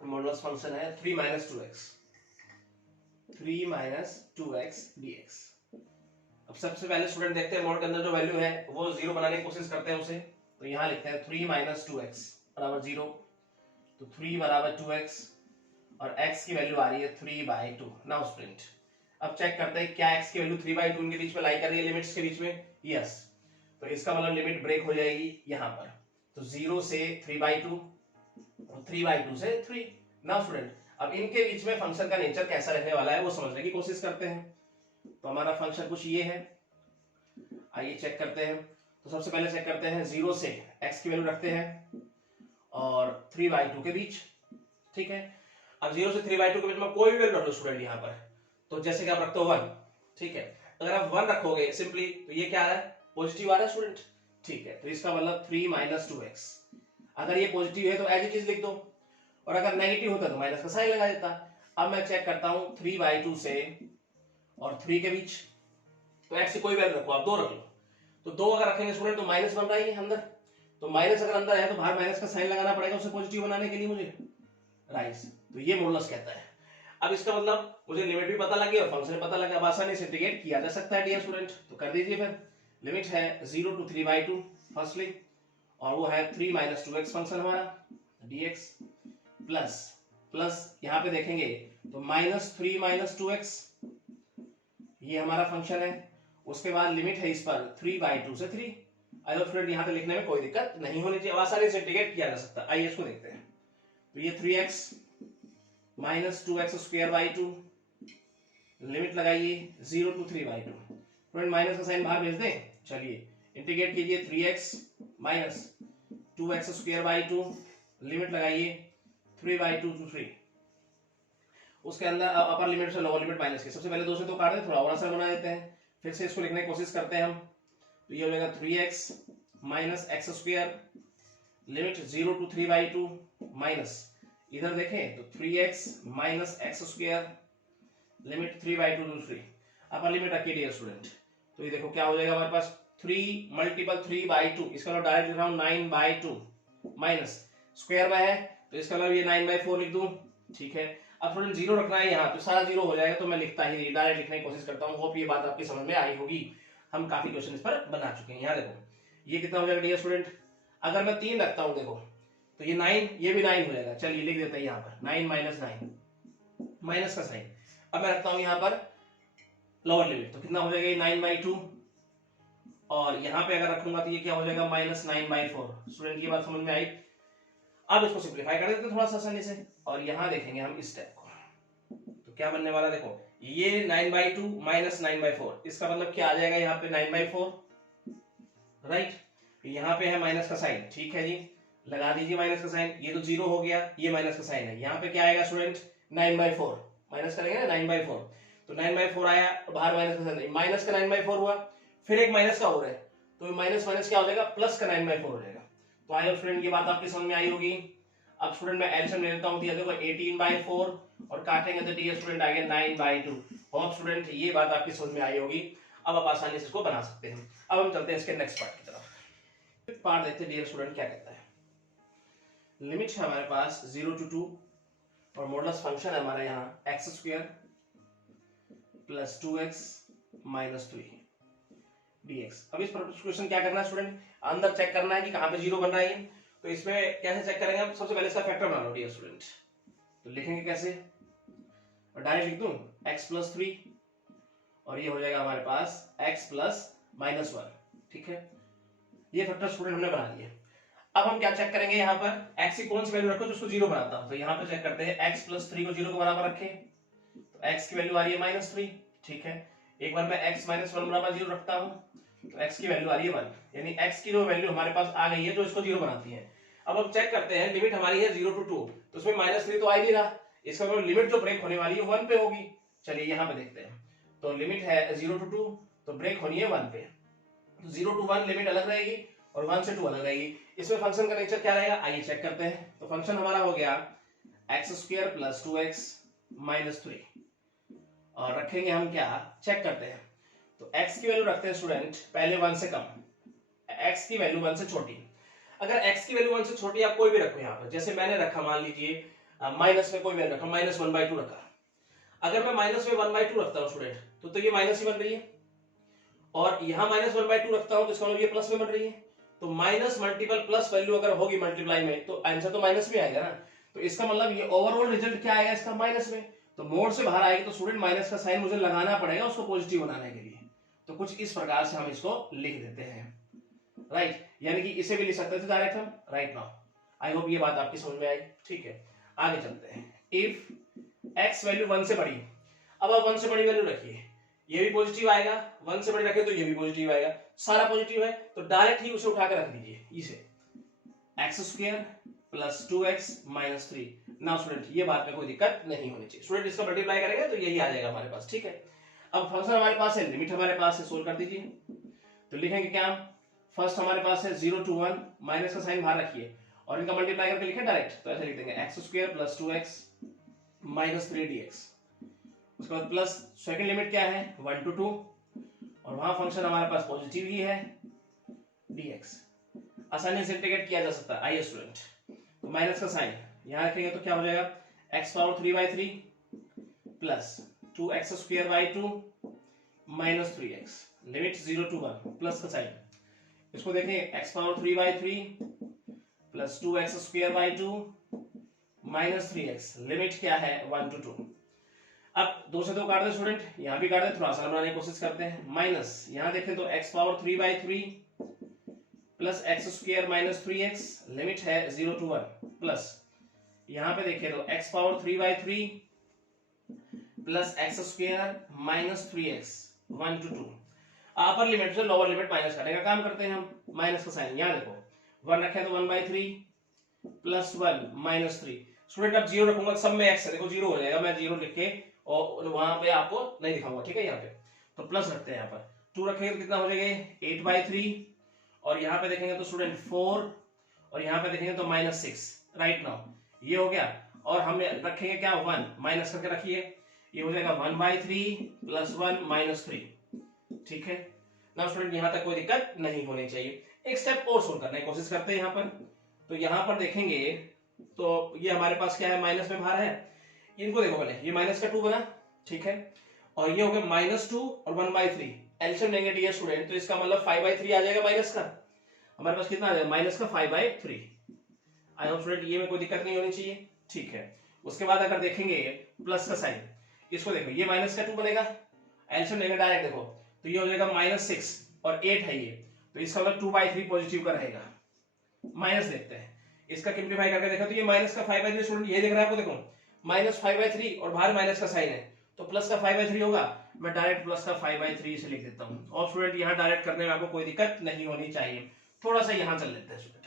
मॉडुलस फंक्शन है 3 - 2x, 3 - 2x dx। अब सबसे पहले स्टूडेंट देखते हैं मोड के अंदर जो वैल्यू है वो 0 बनाने की कोशिश करते हैं उसे, तो यहां लिखते हैं 3 - 2x बराबर 0, तो 3 बराबर 2x और x की वैल्यू आ रही है 3/2। नाउ स्टूडेंट अब चेक करते हैं क्या x की वैल्यू 3/2 इनके बीच में लाई कर रही है, लिमिट्स के बीच में, यस, तो इसका मतलब लिमिट ब्रेक हो जाएगी यहां पर, तो 0 से 3/2 और 3/2 से 3। नाउ स्टूडेंट अब इनके बीच में फंक्शन का नेचर कैसा रहने वाला है वो समझने की कोशिश करते हैं। तो हमारा फंक्शन कुछ ये है, आइए चेक करते हैं। तो सबसे पहले चेक करते हैं 0 से x की वैल्यू रखते हैं और 3/2 के बीच, ठीक है। अब 0 से 3/2 के बीच में कोई भी वैल्यू रख लो स्टूडेंट यहाँ पर, तो जैसे कि आप रखते हो 1, ठीक है। अगर आप 1 रखोगे सिंपली तो ये क्या आ रहा है, पॉजिटिव आ रहा है स्टूडेंट, ठीक है। तो इसका मतलब 3 - 2x, अगर ये पॉजिटिव है तो एज इट इज लिख दो, और अगर नेगेटिव होता तो माइनस का साइन लगा देता। अब मैं चेक करता हूं 3/2 से और 3 के बीच, तो x की कोई वैल्यू रखो, आप 2 रख लो, तो 2 अगर रखेंगे स्टूडेंट तो माइनस बन रहा है अंदर, तो माइनस अगर अंदर है तो बाहर माइनस का साइन लगाना पड़ेगा उसे पॉजिटिव बनाने के लिए मुझे, राइट। तो ये मॉडुलस कहता है। अब इसका मतलब मुझे लिमिट भी पता लगी और फंक्शन पता लगा, अब आसानी से इंटीग्रेट किया जा सकता है डियर स्टूडेंट। तो कर दीजिए फिर, लिमिट है 0 to 3/2 फर्स्टली, और वो है 3 - 2x फंक्शन हमारा dx प्लस प्लस यहाँ पे देखेंगे तो -3 - 2x ये हमारा फंक्शन है, उसके बाद लिमिट है इस पर 3/2 से 3। आई होप स्टूडेंट यहाँ पे लिखने में कोई दिक्कत नहीं होनी चाहिए, आसानी से इंटीग्रेट किया जा सकता है। आइए इसको देखते हैं, तो ये 3x - 2x² लिमिट लगाइए 0 to 3/2, स्टूडेंट माइनस का साइन बाहर भेज दें, चलिए इंटीग्रेट कीजिए 3x - 2x² लिमिट लगाइए 3/2 to 3, उसके अंदर अपर लिमिट से लोअर लिमिट माइनस की, सबसे पहले 2 से तो काट दें, थोड़ा और आसान बना देते हैं, फिर से इसको लिखने की कोशिश करते हैं हम, तो ये हो जाएगा 3x - x² limit 0 to 3/2 minus, इधर देखें तो 3x - x² limit 3/2 to 3, upper limit रखिए डियर स्टूडेंट। तो ये देखो क्या हो जाएगा हमारे पास 3 × 3/2, इसका मतलब डायरेक्ट लिख रहा हूं 9/2 माइनस स्क्वायर में है तो इसका मतलब ये 9/4 लिख दूं, ठीक है। अब स्टूडेंट 0 रखना है यहाँ तो सारा 0 हो जाएगा, तो मैं लिखता ही नहीं, डायरेक्ट लिखने की कोशिश करता हूँ। होप ये बात आपकी समझ में आई होगी, हम काफी क्वेश्चन इस पर बना चुके हैं। यहाँ देखो ये कितना हो जाएगा डियर स्टूडेंट, अगर मैं 3 रखता हूँ, देखो तो ये 9, ये भी 9 हो जाएगा। चलिए लिख देते हैं यहाँ पर 9 माइनस 9, माइनस का साइन। अब मैं रखता हूं यहाँ पर लोअर लिमिट, तो कितना हो जाएगा 9/2, और यहाँ पे अगर रखूंगा तो ये क्या हो जाएगा -9/4। स्टूडेंट ये बात समझ में आई? अब इसको सिंपलीफाई कर देते हैं थोड़ा सा आसानी से, और यहाँ देखेंगे हम इस स्टेप को, तो क्या बनने वाला देखो, ये 9/2 माइनस 9/4, इसका मतलब क्या आ जाएगा यहाँ पे 9/4, राइट। यहाँ पे है माइनस का साइन, ठीक है जी, लगा दीजिए माइनस का साइन, ये तो 0 हो गया, ये माइनस का साइन है, यहाँ पे क्या आएगा स्टूडेंट 9/4, माइनस करेंगे ना 9/4, तो 9/4 आया, बाहर माइनस का साइन, माइनस का 9/4 हुआ, फिर एक माइनस का और है, तो माइनस माइनस क्या हो जाएगा, प्लस का 9/4 हो जाएगा। तो आई होप स्टूडेंट ये बात आपकी समझ में आई होगी। अब स्टूडेंट मैं एलसीएम ले लेता हूं, दिया देखो 18/4 और काटेंगे तो डियर स्टूडेंट आ गया 9/2। होप स्टूडेंट ये बात आपकी समझ में आई होगी। अब आप आसानी से इसको बना सकते हैं। अब हम चलते हैं इसके नेक्स्ट पार्ट की तरफ। पार्ट देखते हैं डियर स्टूडेंट क्या कहता है। लिमिट है हमारे पास 0 to 2 और मॉडुलस फंक्शन है हमारे यहाँ x² + 2x - 3 dx। अब इस क्वेश्चन क्या करना है स्टूडेंट, अंदर चेक करना है कि कहां पे 0 बन रहा है। तो इसमें कैसे चेक करेंगे हम, सबसे पहले इसका फैक्टर बना लो डियर स्टूडेंट। तो लिखेंगे कैसे, और डायरेक्ट लिख दूं x + 3 और ये हो जाएगा हमारे पास x + -1, ठीक है। ये फैक्टर स्टूडेंट हमने बना दिए। अब हम क्या चेक करेंगे यहाँ पर, x की कौन सी वैल्यू रखो जो उसको 0 बनाता हूं। तो यहाँ पे चेक करते हैं x + 3 को 0 के बराबर रखें, तो x की वैल्यू आ रही है -3, ठीक है। एक बार मैं x - 1 = 0 रखता हूं, तो x की वैल्यू आ रही है 1, यानी x की जो वैल्यू हमारे पास आ गई है जो इसको 0 बनाती है। अब हम चेक करते हैं, लिमिट हमारी है 0 to 2, तो उसमें -3 तो आ ही नहीं रहा, इसका मतलब लिमिट जो ब्रेक होने वाली है 1 पे होगी। चलिए यहाँ पे देखते हैं, तो लिमिट है 0 to 2, तो ब्रेक होनी है 1 पे, तो 0 to 1 लिमिट अलग रहेगी और 1 से 2 अलग रहेगी। इसमें फंक्शन का नेचर क्या रहेगा, आइए चेक करते हैं। तो फंक्शन हमारा हो गया x² + 2x - 3, और रखेंगे हम क्या, चेक करते हैं। तो x की वैल्यू रखते हैं स्टूडेंट पहले 1 से कम, x की वैल्यू 1 से छोटी। अगर x की वैल्यू 1 से छोटी आप कोई भी रखो यहाँ पर, जैसे मैंने रखा मान लीजिए माइनस में कोई वैल्यू रखा, -1/2 रखा। अगर मैं माइनस में 1/2 रखता हूँ स्टूडेंट, तो ये माइनस ही बन रही है, और यहाँ -1/2 रखता हूँ तो इसका मतलब ये प्लस में बन रही है। तो माइनस मल्टीपल प्लस वैल्यू अगर होगी मल्टीप्लाई में, तो आंसर तो माइनस में आएगा ना। तो इसका मतलब ये ओवरऑल रिजल्ट क्या आएगा इसका, माइनस में। तो मोड से बाहर आएगी तो स्टूडेंट माइनस का साइन मुझे लगाना पड़ेगा उसको पॉजिटिव बनाने के लिए। तो कुछ इस प्रकार से हम इसको लिख देते हैं, राइट। यानी कि इसे भी लिख सकते थे डायरेक्ट हम, राइट नाउ। आई होप ये बात आपकी समझ में आई, ठीक है। आगे चलते हैं। इफ x वैल्यू 1 से बड़ी, अब आप 1 से बड़ी वैल्यू रखिए, ये भी पॉजिटिव आएगा, 1 से बड़ी रखे तो ये भी पॉजिटिव आएगा, सारा पॉजिटिव है, तो डायरेक्ट ही उसे उठा के रख दीजिए इसे, x² + 2x - 3। नाउ स्टूडेंट ये बात में कोई दिक्कत नहीं होनी चाहिए। स्टूडेंट इसका मल्टीप्लाई करेंगे तो यही आ जाएगा हमारे पास, ठीक है। अब फंक्शन हमारे पास है, लिमिट हमारे पास है, सोल्व कर दीजिए। तो लिखेंगे क्या, फर्स्ट हमारे पास है 0 to 1, माइनस का साइन बाहर रखिए और इनका मल्टीप्लाई करके लिखे डायरेक्ट, तो ऐसे लिख देंगे x² + 2x - 3 dx। उसके बाद प्लस सेकंड लिमिट क्या है 1 to 2, और वहां फंक्शन हमारे पास पॉजिटिव ही है dx। आसानी से इंटीग्रेट किया जा सकता है। आइए स्टूडेंट, तो माइनस का साइन यहां रखेंगे तो क्या हो जाएगा, x³ + 2x² - 3x, limit 0 to 1, plus का साइन। इसको देखें x³ + 2x² - 3x, लिमिट क्या है 1 to 2। अब 2 से 2 काट दे स्टूडेंट, यहां भी काट दे, थोड़ा आसान बनाने की कोशिश करते हैं। माइनस यहां देखें तो x³ + x² - 3x, लिमिट है 0 to 1, प्लस यहां पे देखें तो x³ + x² - 3x 1 to 2। Upper limit से लोअर लिमिट माइनस करने का काम करते हैं हम। माइनस का साइन यहां देखो, 1 रखे तो 1/3 + 1 - 3। स्टूडेंट अब 0 रखूंगा, सब में x है, देखो 0 हो जाएगा, मैं 0 लिख के और वहां पे आपको नहीं दिखाऊंगा, ठीक है। यहाँ पे तो प्लस रखते हैं, यहाँ पर 2 रखेंगे तो कितना हो जाएगा 8/3, और यहाँ पे देखेंगे तो स्टूडेंट 4, और यहाँ पे देखेंगे तो -6, राइट नाउ ये हो गया। और हम रखेंगे क्या 1, माइनस करके रखिए, ये हो जाएगा 1/3 + 1 - 3, ठीक है ना स्टूडेंट। यहाँ तक कोई दिक्कत नहीं होनी चाहिए। एक स्टेप और सोल्व करने की कोशिश करते हैं यहाँ पर। तो यहाँ पर देखेंगे तो ये हमारे पास क्या है, माइनस में बाहर है, इनको देखो पहले, ये -2 बना, ठीक है, और ये हो गया -2 और 1/3, एलसीएम लेंगे डियर स्टूडेंट, तो इसका मतलब 5/3 आ जाएगा माइनस का। हमारे पास कितना आ जाएगा, -5/3। आई ना स्टूडेंट, ये में कोई दिक्कत नहीं होनी चाहिए, ठीक है। उसके बाद अगर देखेंगे प्लस का साइन, इसको देखो ये माइनस का 2 बनेगा, एलसीएम लेंगे डायरेक्ट देखो, तो ये हो जाएगा -6 और 8 है ये, तो इसका मतलब 2/3 पॉजिटिव का रहेगा। माइनस देखते हैं, इसका सिंप्लीफाई करके देखो तो ये माइनस का 5/3 स्टूडेंट ये दिख रहा है आपको, देखो -5/3 और बाहर माइनस का साइन है, तो प्लस का 5/3 होगा, मैं डायरेक्ट प्लस का 5/3 से लिख देता हूँ। और स्टूडेंट यहाँ डायरेक्ट करने में आपको कोई दिक्कत नहीं होनी चाहिए। थोड़ा सा यहाँ चल लेते हैं स्टूडेंट।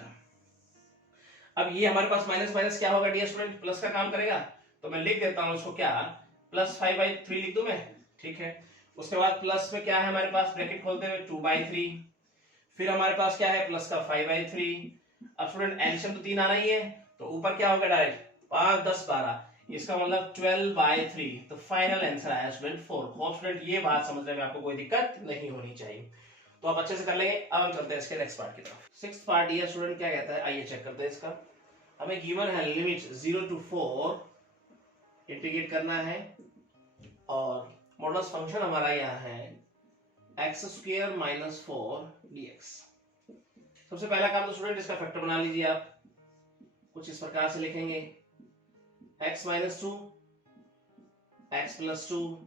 अब ये हमारे पास माइनस माइनस क्या होगा डियर स्टूडेंट, प्लस का काम करेगा, तो मैं लिख देता हूँ इसको क्या, +5/3 लिख दूं मैं, ठीक है। उसके बाद प्लस में क्या है हमारे पास, ब्रैकेट खोलते हुए 2/3, फिर हमारे पास क्या है प्लस का 5/3। अब स्टूडेंट एलसीएम तो 3 आना ही है, तो ऊपर क्या होगा डायरेक्ट 5 10 12, इसका मतलब 12/3, तो फाइनल आंसर आया स्टूडेंट 4। होप स्टूडेंट ये बात समझने में आपको कोई दिक्कत नहीं होनी चाहिए, तो आप अच्छे से कर लेंगे। अब हम चलते हैं इसके नेक्स्ट पार्ट की तरफ। 6th पार्ट ये स्टूडेंट क्या कहता है, आइए चेक करते हैं इसका। हमें गिवन है लिमिट 0 to 4 इंटीग्रेट करना है, और मॉडुलस फंक्शन हमारा यहाँ है x² - 4 dx। सबसे पहला काम तो स्टूडेंट इसका फैक्टर बना लीजिए आप, कुछ इस प्रकार से लिखेंगे x - 2 x + 2,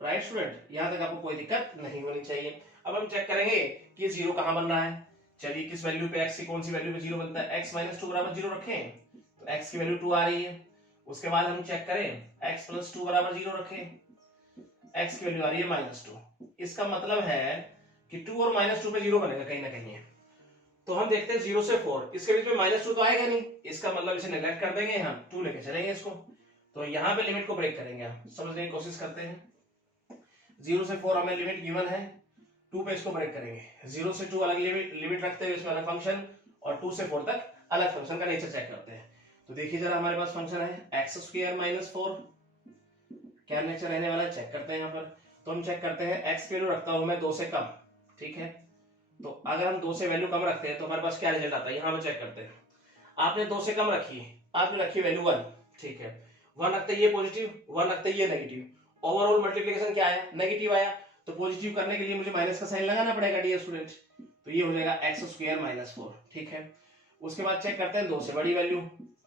राइट स्टूडेंट, यहां तक आपको कोई दिक्कत नहीं होनी चाहिए। अब हम चेक करेंगे कि 0 कहां बन रहा है। चलिए किस वैल्यू पे x की कौन सी वैल्यू पे 0 बनता है, x - 2 = 0 रखें, तो x की वैल्यू 2 आ रही है। उसके बाद हम चेक करें x + 2 = 0 रखें, x की वैल्यू आ रही है -2। इसका मतलब है कि 2 और -2 पे 0 बनेगा कहीं ना कहीं। तो हम देखते हैं 0 से 4, इसके बीच में -2 तो आएगा नहीं, इसका मतलब इसे नेगलेक्ट कर देंगे, हम 2 लेके चलेंगे इसको। तो यहाँ पे लिमिट को ब्रेक करेंगे, हम समझने की कोशिश करते हैं। 0 से 4 हमें लिमिट गिवन है, 2 पे इसको ब्रेक करेंगे। 0 से 2 अलग लिमिट रखते हुए इसमें अलग फंक्शन, और 2 से 4 तक अलग फंक्शन का नेचर चेक करते हैं। तो देखिए जरा हमारे पास फंक्शन है x² - 4, क्या नेचर रहने वाला है चेक करते हैं यहाँ पर। तो हम चेक करते हैं x की वैल्यू रखता हूं मैं 2 से कम, ठीक है। तो अगर हम 2 से वैल्यू कम रखते हैं तो हमारे पास क्या रिजल्ट आता है, यहाँ पे चेक करते हैं। आपने 2 से कम रखी, आपने रखी वैल्यू 1, ठीक है। 1 रखते ये पॉजिटिव, 1 रखते ये नेगेटिव, ओवरऑल मल्टीप्लिकेशन क्या आया, नेगेटिव आया। तो पॉजिटिव करने के लिए मुझे माइनस का साइन लगाना पड़ेगा डियर स्टूडेंट, तो ये हो जाएगा x² - 4, ठीक है। उसके बाद चेक करते हैं 2 से बड़ी वैल्यू,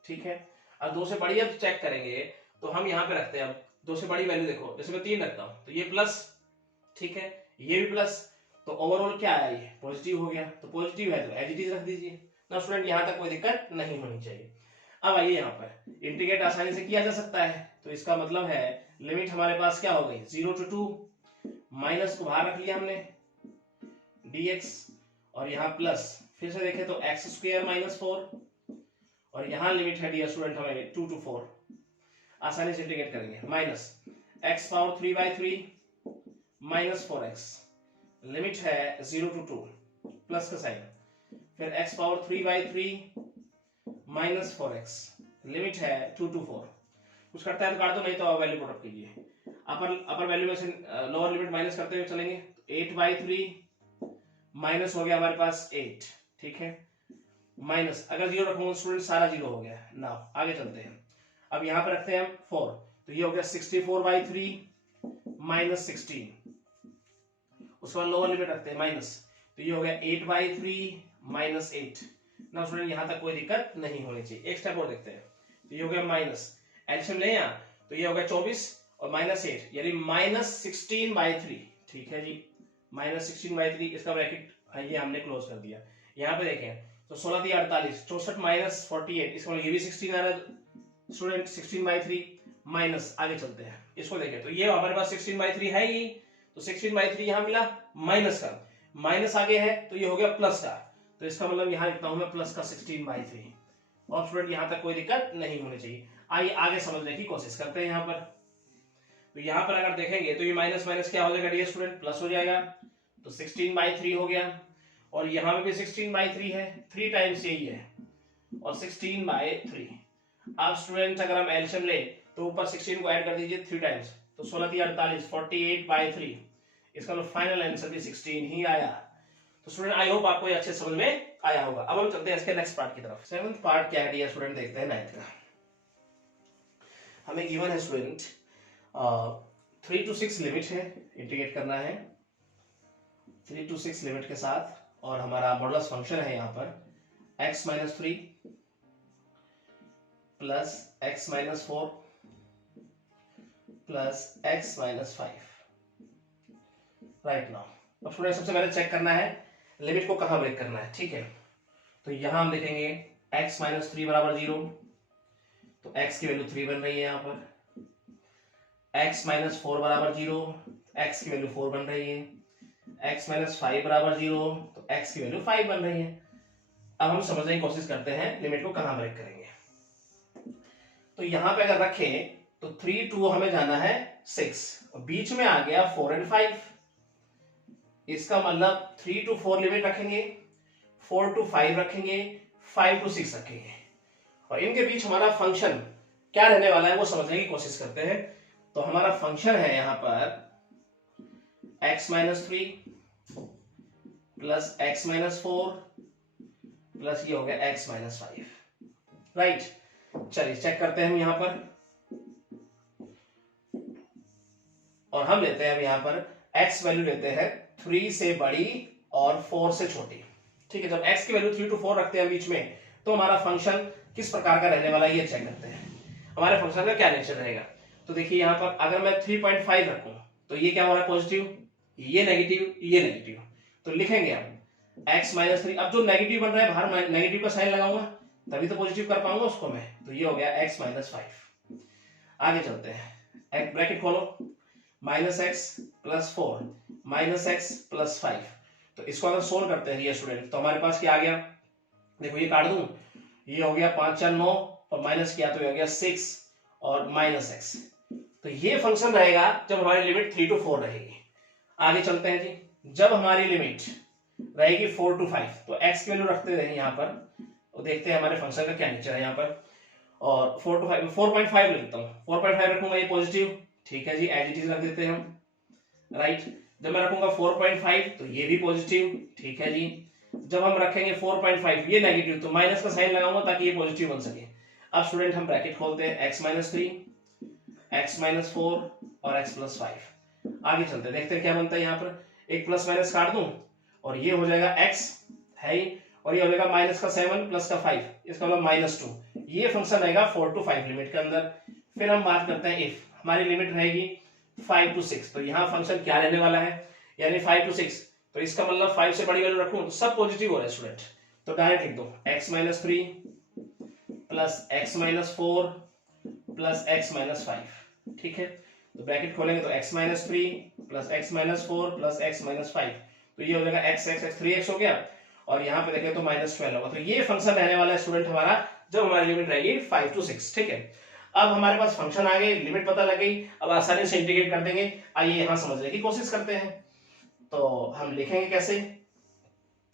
ठीक है। अब 2 से बड़ी अब चेक करेंगे, तो हम यहाँ पे रखते हैं अब 2 से बड़ी वैल्यू, देखो जैसे मैं 3 रखता हूँ तो ये प्लस, ठीक है, ये भी प्लस, तो ओवरऑल क्या आया, ये पॉजिटिव हो गया। तो पॉजिटिव है तो एज इट इज रख दीजिए ना स्टूडेंट, यहाँ तक कोई दिक्कत नहीं होनी चाहिए। अब आइए यहाँ पर इंटीग्रेट आसानी से किया जा सकता है, तो इसका मतलब है लिमिट हमारे पास क्या हो गई 0 to 2, माइनस को बाहर रख लिया हमने dx, और यहाँ प्लस, फिर से देखें तो x² - 4, और यहाँ लिमिट है डियर स्टूडेंट हमें 2 to 4, आसानी से इंटीग्रेट करेंगे, -x⁴/3 - 4x, लिमिट है 0 to 2, प्लस का साइन, फिर x⁴/3 - 4x, लिमिट है 2 to 4। कुछ करता है तो काट दो, नहीं तो वैल्यू पुट अप कीजिए। अपर वैल्यू में से लोअर लिमिट माइनस करते हुए चलेंगे, तो 8/3 माइनस हो गया हमारे पास 8, ठीक है, माइनस, अगर 0 रखूंगा स्टूडेंट सारा 0 हो गया। नाउ आगे चलते हैं, अब यहाँ पे रखते हैं हम 4, तो ये हो गया 64/3 - 16, उसके बाद लोअर लिमिट रखते हैं माइनस, तो ये हो गया 8/3 - 8। ना स्टूडेंट यहाँ तक कोई दिक्कत नहीं होनी चाहिए। एक स्टेप और देखते हैं, तो ये हो गया माइनस, एलसीएम ले यहाँ, तो ये हो गया 24 और -8 यानी -16/3, ठीक है जी, -16/3, इसका ब्रैकेट ये हमने क्लोज कर दिया। यहाँ पे देखें तो 16 × 48, 64 - 48, इसका ये भी 16 आ रहा है स्टूडेंट, 16/3 माइनस, आगे चलते हैं इसको देखें, तो ये हमारे पास 16/3 है ही, तो 16/3 यहाँ मिला, माइनस का, माइनस आगे है तो ये हो गया प्लस का, तो इसका मतलब यहाँ लिखता हूं मैं प्लस का 16/3। और स्टूडेंट यहाँ तक कोई दिक्कत नहीं होनी चाहिए। आइए आगे समझने की कोशिश करते हैं यहाँ पर। तो यहाँ पर अगर देखेंगे तो ये माइनस माइनस क्या हो जाएगा डियर स्टूडेंट, प्लस हो जाएगा, तो 16/3 हो गया, और यहाँ पे भी 16/3 है, 3 टाइम्स यही है, और 16/3। अब स्टूडेंट अगर हम एलसीएम ले तो ऊपर 16 को ऐड कर दीजिए 3 टाइम्स, तो 16 × 48, 48/3, इसका मतलब फाइनल आंसर भी 16 ही आया। तो स्टूडेंट आई होप आपको ये अच्छे समझ में आया होगा। अब हम चलते हैं इसके नेक्स्ट पार्ट की तरफ। 7th पार्ट क्या है डियर स्टूडेंट, देखते हैं 9th का। हमें गिवन है स्टूडेंट 3 to 6 लिमिट है, इंटीग्रेट करना है 3 to 6 लिमिट के साथ, और हमारा मॉडुलस फंक्शन है यहाँ पर x - 3 plus x minus 4 plus x minus 5 right now. अब स्टूडेंट सबसे पहले चेक करना है लिमिट को कहां ब्रेक करना है, ठीक है। तो यहां हम देखेंगे x माइनस 3 बराबर 0, तो x की वैल्यू 3 बन रही है यहाँ पर। x माइनस 4 बराबर 0, x की वैल्यू 4 बन रही है। x माइनस 5 बराबर 0, तो x की वैल्यू 5 बन रही है। अब हम समझने की कोशिश करते हैं लिमिट को कहां ब्रेक करेंगे। तो यहां पे अगर रखें तो 3 2 हमें जाना है 6, और बीच में आ गया 4 और 5। इसका मतलब 3 to 4 लिमिट रखेंगे, 4 to 5 रखेंगे, 5 to 6 रखेंगे, और इनके बीच हमारा फंक्शन क्या रहने वाला है वो समझने की कोशिश करते हैं। तो हमारा फंक्शन है यहां पर x minus 3 plus x minus 4 plus ये हो गया x माइनस 5, राइट। चलिए चेक करते हैं हम यहां पर, और हम लेते हैं अब यहां पर x वैल्यू लेते हैं 3 से बड़ी और 4 से छोटी, ठीक है। जब x की वैल्यू 3 to 4 रखते हैं बीच में, तो हमारा फंक्शन किस प्रकार का रहने वाला है ये चेक करते हैं। हमारे फंक्शन का क्या नेचर रहेगा। तो देखिए यहाँ पर अगर मैं 3.5 रखूं तो ये क्या हो रहा है, पॉजिटिव, ये नेगेटिव, ये नेगेटिव। तो लिखेंगे हम x माइनस 3। अब जो नेगेटिव बन रहा है बाहर नेगेटिव का साइन लगाऊंगा तभी तो पॉजिटिव कर पाऊंगा उसको मैं। तो ये हो गया x माइनस 5। आगे चलते हैं, ब्रैकेट खोलो, minus x plus 4 minus x plus 5। तो इसको अगर सोल्व करते हैं ये स्टूडेंट, तो हमारे पास क्या आ गया, देखो ये काट दूं, ये हो गया 5 4 9 और माइनस किया तो ये हो गया 6 और माइनस एक्स। तो ये फंक्शन रहेगा जब हमारी लिमिट 3 to 4 रहेगी। आगे चलते हैं जी, जब हमारी लिमिट रहेगी 4 to 5, तो x की वैल्यू रखते रहेंगे यहाँ पर, तो देखते हैं हमारे फंक्शन का क्या नेचर है यहाँ पर। और 4 to 5 4.5 लिखता हूँ, 4.5 रखूंगा ये पॉजिटिव, ठीक है जी, एज इट इज रख देते हैं हम, राइट। जब मैं रखूंगा 4.5 तो ये भी पॉजिटिव, ठीक है जी। जब हम रखेंगे 4.5 ये नेगेटिव, तो माइनस का साइन लगाऊंगा ताकि ये पॉजिटिव बन सके। अब स्टूडेंट हम ब्रैकेट खोलते हैं, x माइनस 3 x माइनस 4 और x प्लस 5। आगे चलते हैं, देखते हैं क्या बनता है यहाँ पर। एक प्लस माइनस काट दूं और ये हो जाएगा x है ही, और ये हो जाएगा माइनस का 7 प्लस का 5, इसका मतलब माइनस 2। ये फंक्शन रहेगा 4 to 5 लिमिट के अंदर। फिर हम बात करते हैं इफ हमारी लिमिट रहेगी 5 to 6, तो यहाँ फंक्शन क्या रहने वाला है, यानी 5 to 6। तो इसका मतलब 5 से बड़ी वैल्यू रखूं तो सब पॉजिटिव हो रहा है स्टूडेंट। तो डायरेक्ट लिख दो x minus 3 plus x minus 4 plus x minus 5, ठीक है। तो ब्रैकेट खोलेंगे तो x minus 3 plus x minus 4 plus x minus 5, तो ये हो जाएगा x 3x हो गया, और यहाँ पे देखें तो -12 होगा। तो ये फंक्शन रहने वाला है स्टूडेंट हमारा जब हमारी लिमिट रहेगी 5 to 6, ठीक है। अब हमारे पास फंक्शन आ गए, लिमिट पता लग गई, अब आसानी से इंटीग्रेट कर देंगे। आइए यहाँ समझने की कोशिश करते हैं। तो हम लिखेंगे कैसे,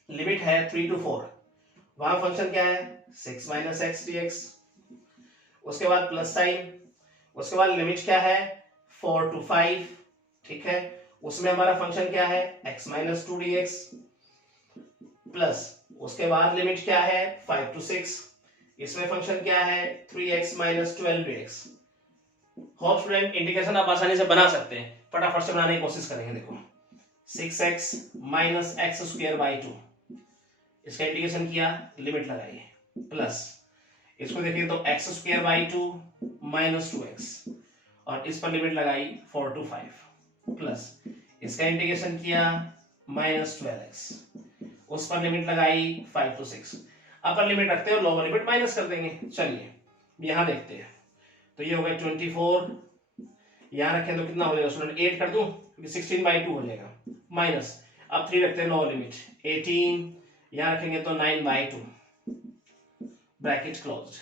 लिमिट है 3 to 4, वहां फंक्शन क्या है 6 माइनस एक्स dx, उसके बाद प्लस साइन, उसके बाद लिमिट क्या है 4 to 5, ठीक है। उसमें हमारा फंक्शन क्या है x माइनस 2 dx, प्लस उसके बाद लिमिट क्या है 5 to 6, इसमें फंक्शन क्या है 3x minus 12 dx। Hope student integration आप आसानी से बना सकते हैं, फटाफट से बनाने की कोशिश करेंगे। देखो 6x minus x square by 2, इसका इंटीग्रेशन किया, लिमिट लगाइए, प्लस इसको देखिए तो x square by 2 minus 2x, और इस पर लिमिट लगाई 4 to 5, प्लस इसका इंटीग्रेशन किया माइनस 12x, उस पर लिमिट लगाई 5 to 6। अपर लिमिट रखते हैं और लोअर लिमिट माइनस कर देंगे। चलिए यहां देखते हैं, तो ये हो गया 24, यहां रखें तो कितना हो जाएगा स्टूडेंट, 8 कर दूं क्योंकि 16/2 हो जाएगा, माइनस अब 3 रखते हैं लोअर लिमिट 18, यहां रखेंगे तो 9/2, ब्रैकेट क्लोज्ड।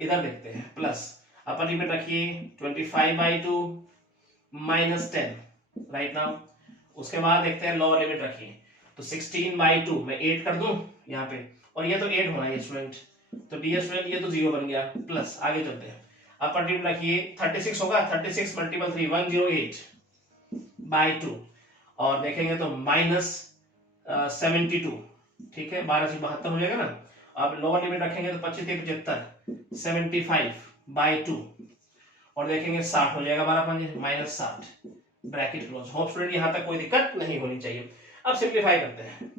इधर देखते हैं, प्लस अपर लिमिट रखिए 25/2 माइनस 10 राइट नाउ। उसके बाद देखते हैं लोअर लिमिट रखिए, तो 16/2 मैं 8 कर दूं यहाँ पे, और ये तो 8 होना है स्टूडेंट, तो डियर स्टूडेंट ये तो 0 बन गया, प्लस आगे चलते हैं, अपर लिमिट रखिए 36 होगा, 36 × 3 108/2, और देखेंगे तो माइनस 72, ठीक है, 12 से 72 हो जाएगा ना। अब लोअर लिमिट रखेंगे तो 25 × 75 75/2, और देखेंगे 60 हो जाएगा, 12 minus 60, bracket close. Hope student यहां तक कोई दिक्कत नहीं होनी चाहिए। अब सिंप्लीफाई करते हैं,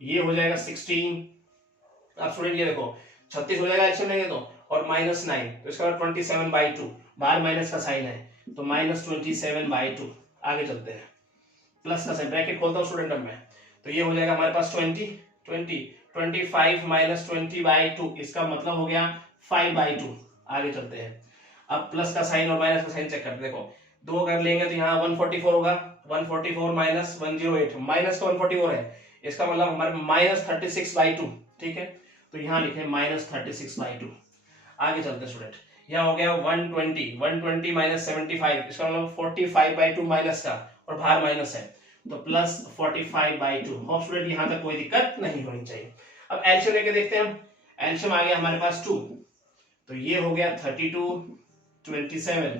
ये हो जाएगा 16। अब स्टूडेंट ये देखो 36 हो जाएगा एल्शियम लेंगे तो, और -9, तो इसका मतलब 27/2, बाहर माइनस का साइन है तो -27/2। आगे चलते हैं, प्लस का साइन, ब्रैकेट खोलता हूँ स्टूडेंट अब मैं, तो ये हो जाएगा हमारे पास 25 माइनस 20/2, इसका मतलब हो गया 5/2। आगे चलते हैं, अब प्लस का साइन और माइनस का साइन चेक करते, देखो दो अगर लेंगे तो यहाँ 144 होगा, 144 माइनस 108, माइनस का 144 है, इसका मतलब हमारे -36/2, ठीक है, तो यहाँ लिखे -36/2। आगे चलते हैं स्टूडेंट, यहाँ हो गया 120 माइनस 75, इसका मतलब 45/2 माइनस का, और बाहर माइनस है तो प्लस 45/2। होप स्टूडेंट यहाँ तक कोई दिक्कत नहीं होनी चाहिए। अब एल्शियम लेके देखते हैं हम, एल्शियम आ गया हमारे पास 2, तो ये हो गया 32, 27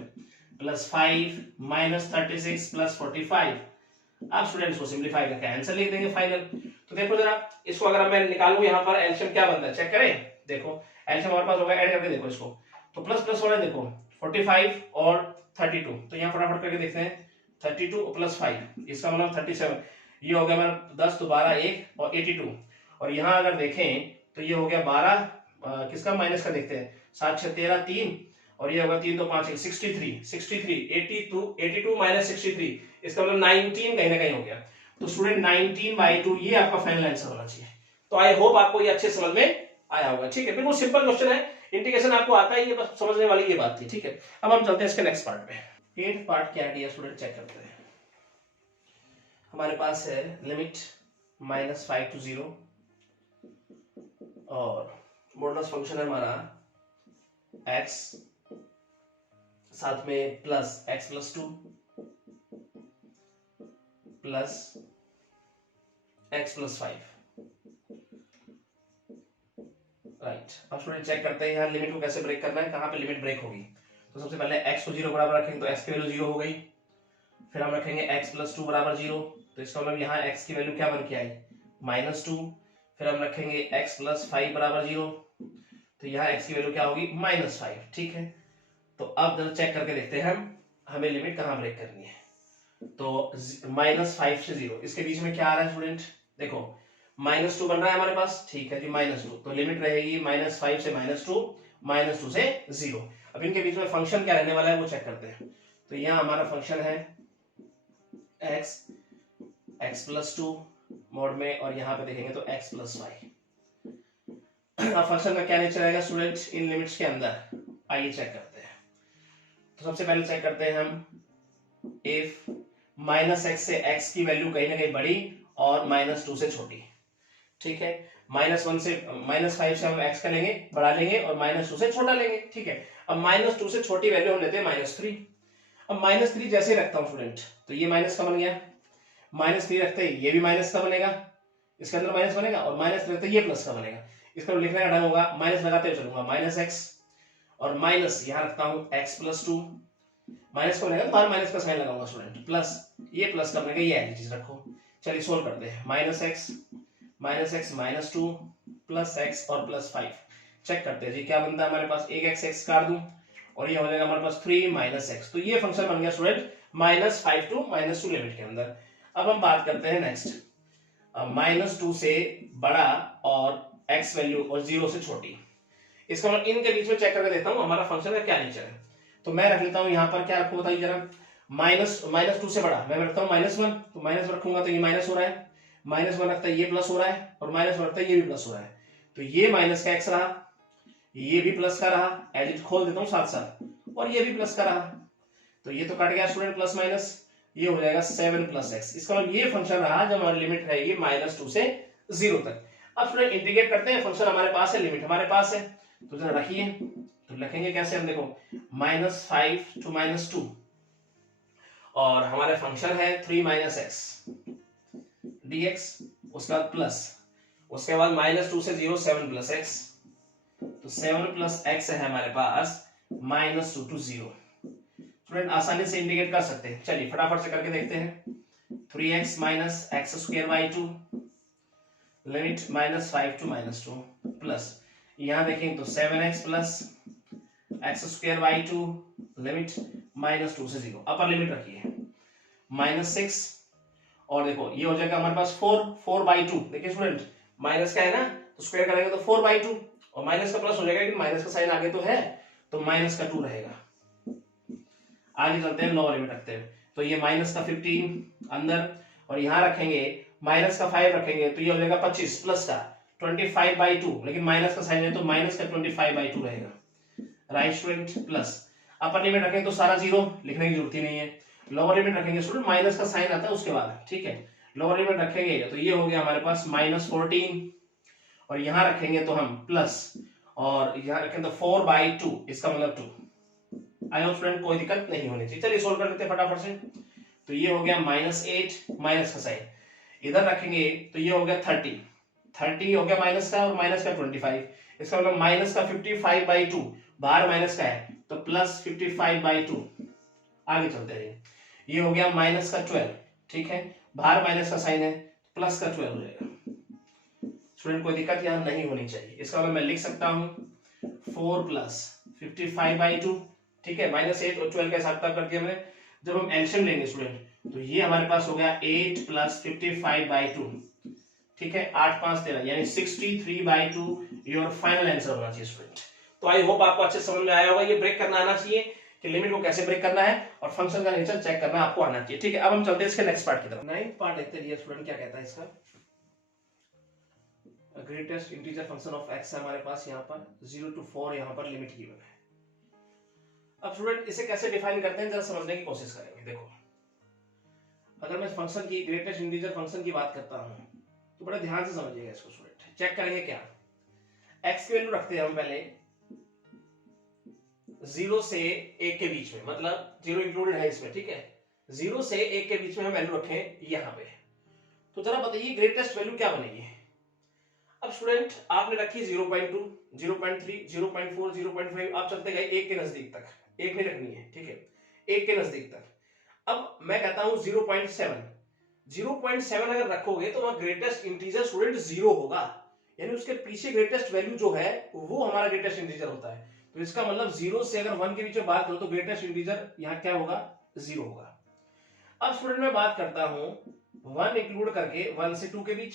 प्लस 5 माइनस 36 प्लस 45। आप स्टूडेंट्स को सिंप्लीफाई करके आंसर लिख देंगे फाइनल। तो देखो जरा इसको अगर मैं निकालूं यहाँ पर एल्शियम क्या बनता है चेक करें, देखो एल्शियम हमारे पास होगा, ऐड करके देखो इसको, तो प्लस प्लस हो रहा है, देखो 45 और 32, तो यहाँ फटाफट करके देखते हैं, 32 प्लस 5, इसका मतलब 37, ये हो गया हमारा 10 तो 12 1 और 82, और यहाँ अगर देखें तो ये हो गया 12, किसका माइनस का देखते हैं, 7 6 13 3, और ये होगा 3 2 5 63 82 माइनस 63, इसका मतलब 19 कहीं ना कहीं हो गया। तो स्टूडेंट 19/2 ये आपका फाइनल आंसर होना चाहिए। तो आई होप आपको ये अच्छे समझ में आया होगा, ठीक है, बिल्कुल सिंपल क्वेश्चन है, इंटीग्रेशन आपको आता ही है, बस समझने वाली ये बात थी, ठीक है। अब हम चलते हैं इसके नेक्स्ट पार्ट पे। 8th पार्ट क्या है स्टूडेंट चेक करते हैं। हमारे पास है लिमिट -5 to 0, और मॉडुलस फंक्शन है हमारा x, साथ में plus x + 2 plus x + 5, right. अब स्टूडेंट चेक करते हैं यहाँ लिमिट को कैसे ब्रेक करना है, कहाँ पे लिमिट ब्रेक होगी। तो सबसे पहले x को 0 बराबर रखेंगे तो x की वैल्यू 0 हो गई, फिर हम रखेंगे x + 2 बराबर 0, तो इसका मतलब यहाँ x की वैल्यू क्या बन के आई -2, फिर हम रखेंगे x + 5 बराबर 0, तो यहाँ x की वैल्यू क्या होगी -5, ठीक है। तो अब जरा चेक करके देखते हैं हम हमें लिमिट कहाँ ब्रेक करनी है। तो -5 से 0, इसके बीच में क्या आ रहा है स्टूडेंट, देखो -2 बन रहा है हमारे पास, ठीक है जी, -2, तो लिमिट रहेगी -5 से -2 से 0। अब इनके बीच में फंक्शन क्या रहने वाला है वो चेक करते हैं। तो यहाँ हमारा फंक्शन है x + 2 मोड में, और यहाँ पे देखेंगे तो x + 5। अब फंक्शन का क्या नेचर रहेगा स्टूडेंट इन लिमिट्स के अंदर, आइए चेक करते हैं। तो सबसे पहले चेक करते हैं हम इफ -x से x की वैल्यू कहीं ना कहीं बड़ी और -2 से छोटी, ठीक है। -1 से -5 से हम x का लेंगे बड़ा लेंगे और -2 से छोटा लेंगे, ठीक है। अब -2 से छोटी वैल्यू हम लेते हैं -3। अब -3 जैसे रखता हूं स्टूडेंट, तो ये माइनस का बन गया, -3 रखते ही ये भी माइनस का बनेगा, इसके अंदर माइनस बनेगा, और माइनस रखते ये प्लस का बनेगा। इसका लिखने का ढंग होगा, माइनस लगाते हुए चलूंगा, -x और माइनस यहाँ रखता हूँ x + 2, माइनस का बनेगा तो बाहर माइनस का साइन लगाऊंगा स्टूडेंट, प्लस ये प्लस का बनेगा, ये एज चीज रखो। चलिए सोल्व करते हैं, -x -2 प्लस x और +5 चेक करते हैं जी क्या बनता है हमारे पास, एक x काट दूं और ये हो जाएगा हमारे पास 3 - x, तो ये फंक्शन बन गया स्टूडेंट -5 to -2 लिमिट के अंदर। अब हम बात करते हैं नेक्स्ट, -2 से बड़ा और x वैल्यू और 0 से छोटी, इसका मतलब इनके बीच में चेक करके देखता हूं हमारा फंक्शन का क्या नेचर है। तो मैं रख लेता हूं यहाँ पर क्या रखूं बताइए जरा, -2 से बड़ा मैं रखता हूँ -1, तो -1 रखूंगा तो ये माइनस हो रहा है, -1 रखता है ये प्लस हो रहा है, और -1 रखता है ये भी प्लस हो रहा है, तो ये माइनस का x रहा, ये भी प्लस का रहा, एज इट खोल देता हूँ साथ साथ, और ये भी प्लस का रहा, तो ये तो कट गया स्टूडेंट प्लस माइनस, ये हो जाएगा 7 + x। इसका मतलब ये फंक्शन रहा जब हमारी लिमिट रहेगी -2 से 0 तक। अब स्टूडेंट इंटीग्रेट करते हैं, फंक्शन हमारे पास है, लिमिट हमारे पास है, तो जरा रखिए, तो लिखेंगे कैसे हम, देखो -5 to -2, और हमारे फंक्शन है 3 - x dx, उसका प्लस, उसके बाद -2 से 0 7 + x, तो 7 + x है हमारे पास -2 to 0। स्टूडेंट आसानी से इंटीग्रेट कर सकते हैं, चलिए फटाफट से करके देखते हैं। 3x - x² / 2 limit -5 to -2 plus, यहाँ देखें तो 7x + x² / 2 लिमिट -2 से 0, अपर लिमिट रखिए -6, और देखो ये हो जाएगा हमारे पास 4/2। देखिए स्टूडेंट माइनस का है ना, तो स्क्वायर करेंगे तो 4/2, और माइनस का प्लस हो जाएगा, लेकिन माइनस का साइन आगे तो है, तो माइनस का 2 रहेगा। आगे चलते हैं, लोअर लिमिट रखते हैं, तो ये माइनस का 15 अंदर, और यहाँ रखेंगे माइनस का 5 रखेंगे, तो ये हो जाएगा 25 प्लस का 25/2, लेकिन माइनस का साइन है तो माइनस का 25/2 रहेगा। Right student, plus upper limit रखेंगे तो सारा 0 लिखने की जरूरत ही नहीं है। लोअर लिमिट रखेंगे स्टूडेंट, माइनस का साइन आता है उसके बाद, ठीक है। लोअर लिमिट रखेंगे तो ये हो गया हमारे पास -14, और यहाँ रखेंगे तो हम प्लस, और यहाँ रखेंगे तो 4/2, इसका मतलब 2। आई होप स्टूडेंट कोई दिक्कत नहीं होनी चाहिए। चलिए सोल्व कर लेते हैं फटाफट से। तो ये हो गया -8, माइनस का साइन इधर रखेंगे तो ये हो गया 30 हो गया माइनस का, और माइनस का 25, इसका मतलब माइनस का 55/2, बाहर माइनस का है तो प्लस 55/2। आगे चलते हैं, ये हो गया माइनस का 12, ठीक है, बाहर माइनस का साइन है, प्लस का 12 हो जाएगा। स्टूडेंट कोई दिक्कत यहाँ नहीं होनी चाहिए। इसका मतलब मैं लिख सकता हूँ 4 + 55/2, ठीक है, -8 और 12 का हिसाब कर दिया मैंने। जब हम एलसीएम लेंगे स्टूडेंट तो ये हमारे पास हो गया 8 + 55/2, ठीक है, 8 5 13, यानी 63/2 योर फाइनल आंसर होना चाहिए स्टूडेंट। तो आई होप आपको अच्छे समझ में आया होगा। ये ब्रेक करना आना चाहिए कि लिमिट को कैसे ब्रेक करना है, और फंक्शन का नेचर चेक करना आपको आना चाहिए, ठीक है। अब हम चलते हैं इसके नेक्स्ट पार्ट की तरफ। 9th पार्ट देखते हैं स्टूडेंट क्या कहता है इसका। Greatest integer function of x है हमारे पास यहाँ पर 0 to 4, यहाँ पर लिमिट गिवन है। अब स्टूडेंट इसे कैसे डिफाइन करते हैं जरा समझने की कोशिश करेंगे। देखो, अगर मैं फंक्शन की ग्रेटेस्ट इंटीजर फंक्शन की बात करता हूं तो बड़ा ध्यान से समझिएगा इसको स्टूडेंट। चेक करेंगे क्या, x की वैल्यू रखते हैं हम पहले 0 से 1 के बीच में, मतलब 0 इंक्लूडेड है इसमें, ठीक है। 0 से 1 के बीच में हम वैल्यू रखें यहाँ पे, तो जरा बताइए ग्रेटेस्ट वैल्यू क्या बनेगी। अब स्टूडेंट आपने रखी 0.2, 0.3, 0.4, 0.5, आप चलते गए 1 के नजदीक तक, 1 नहीं रखनी है, ठीक है, 1 के नजदीक तक। अब मैं कहता हूं 0.7 अगर रखोगे तो वहां ग्रेटेस्ट इंटीजर स्टूडेंट 0 होगा, यानी उसके पीछे ग्रेटेस्ट वैल्यू जो है वो हमारा ग्रेटेस्ट इंटीजर होता है। तो इसका मतलब 0 से अगर 1 के बीच में बात करो तो ग्रेटेस्ट इंटीजर यहाँ क्या होगा, 0 होगा। अब स्टूडेंट मैं बात करता हूं 1 इंक्लूड करके 1 से 2 के बीच,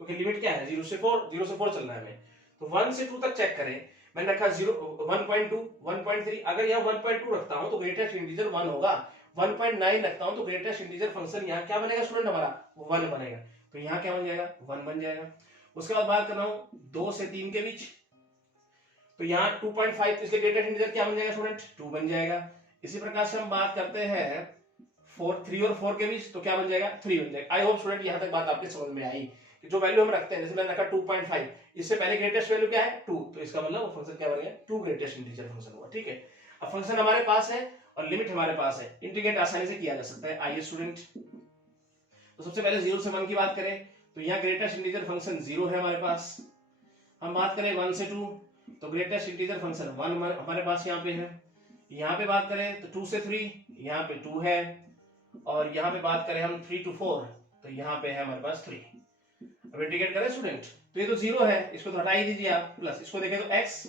क्योंकि लिमिट क्या है 0 से 4 चलना है हमें, तो 1 से 2 तक चेक करें। मैंने रखा 1.2, 1.3, अगर यहाँ 1.2 रखता हूं तो ग्रेटेस्ट इंटीजर 1 होगा। 1.9 रखता हूं तो ग्रेटेस्ट इंटीजर फंक्शन यहाँ क्या बनेगा स्टूडेंट, हमारा 1 बनेगा, तो यहाँ क्या बन जाएगा, 1 बन जाएगा। उसके बाद बात कर रहा हूं 2 से 3 के बीच, तो यहाँ 2.5, इसलिए ग्रेटेस्ट इंटीजर क्या बन जाएगा स्टूडेंट, 2 बन जाएगा। इसी प्रकार से हम बात करते हैं 3 और 4 के बीच, तो क्या बन जाएगा, 3 बन जाएगा। आई होप स्टूडेंट यहाँ तक बात आपके समझ में आई कि जो वैल्यू हम रखते हैं, जैसे मैंने रखा 2.5, इससे पहले ग्रेटेस्ट वैल्यू क्या है 2, तो इसका मतलब वो फंक्शन क्या बन गया, 2 ग्रेटेस्ट इंटीजर फंक्शन हुआ, ठीक है। अब फंक्शन हमारे पास है और लिमिट हमारे पास है, इंटीग्रेट आसानी से किया जा सकता है। आइए स्टूडेंट, तो सबसे पहले 0 से 1 की बात करें तो यहाँ ग्रेटेस्ट इंटीजर फंक्शन 0 है हमारे पास। हम बात करें 1 से 2 तो ग्रेटेस्ट इंटीजर फंक्शन 1 हमारे पास यहाँ पे है। यहाँ पे बात करें तो 2 से 3 यहाँ पे 2 है, और यहाँ पे बात करें हम 3 to 4 तो यहाँ पे है हमारे पास 3। अब इंटीग्रेट करें स्टूडेंट तो ये तो 0 है, इसको तो हटा ही दीजिए आप, प्लस इसको देखें तो x,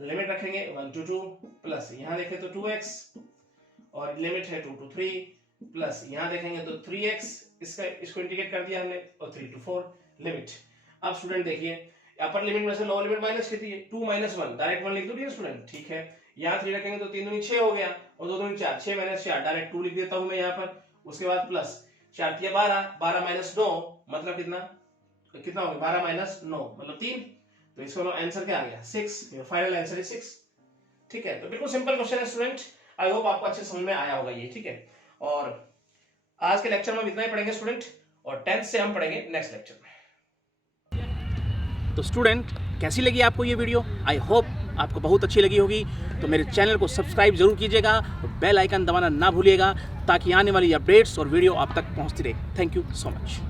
लिमिट रखेंगे 1 to 2, प्लस यहाँ देखें तो 2x, और लिमिट है 2 to 3, प्लस यहाँ देखेंगे तो 3x, इसको इंटीग्रेट कर दिया हमने, और 3 to 4 लिमिट। अब स्टूडेंट देखिए अपर लिमिट में से लोअर लिमिट माइनस कितनी है, 2 - 1, डायरेक्ट 1 लिख दो डियर स्टूडेंट, ठीक है। यहाँ 3 रखेंगे तो 3 दूनी 6 हो गया, और 2 दूनी 4, 6 - 4, डायरेक्ट 2 लिख देता हूं मैं यहाँ पर। उसके बाद प्लस 4 × 12, 12 - 9 मतलब कितना हो गया, 12 - 9 मतलब 3, तो इसका आंसर क्या आ गया 6, योर फाइनल आंसर इज 6, ठीक है। तो बिल्कुल सिंपल क्वेश्चन है स्टूडेंट, आई होप आपको अच्छे समझ में आया होगा ये, ठीक है। और आज के लेक्चर में हम इतना ही पढ़ेंगे स्टूडेंट, और 10th से हम पढ़ेंगे नेक्स्ट लेक्चर में। तो स्टूडेंट कैसी लगी आपको ये वीडियो, आई होप आपको बहुत अच्छी लगी होगी। तो मेरे चैनल को सब्सक्राइब जरूर कीजिएगा और बेल आइकन दबाना ना भूलिएगा, ताकि आने वाली अपडेट्स और वीडियो आप तक पहुंचती रहे। Thank you so much.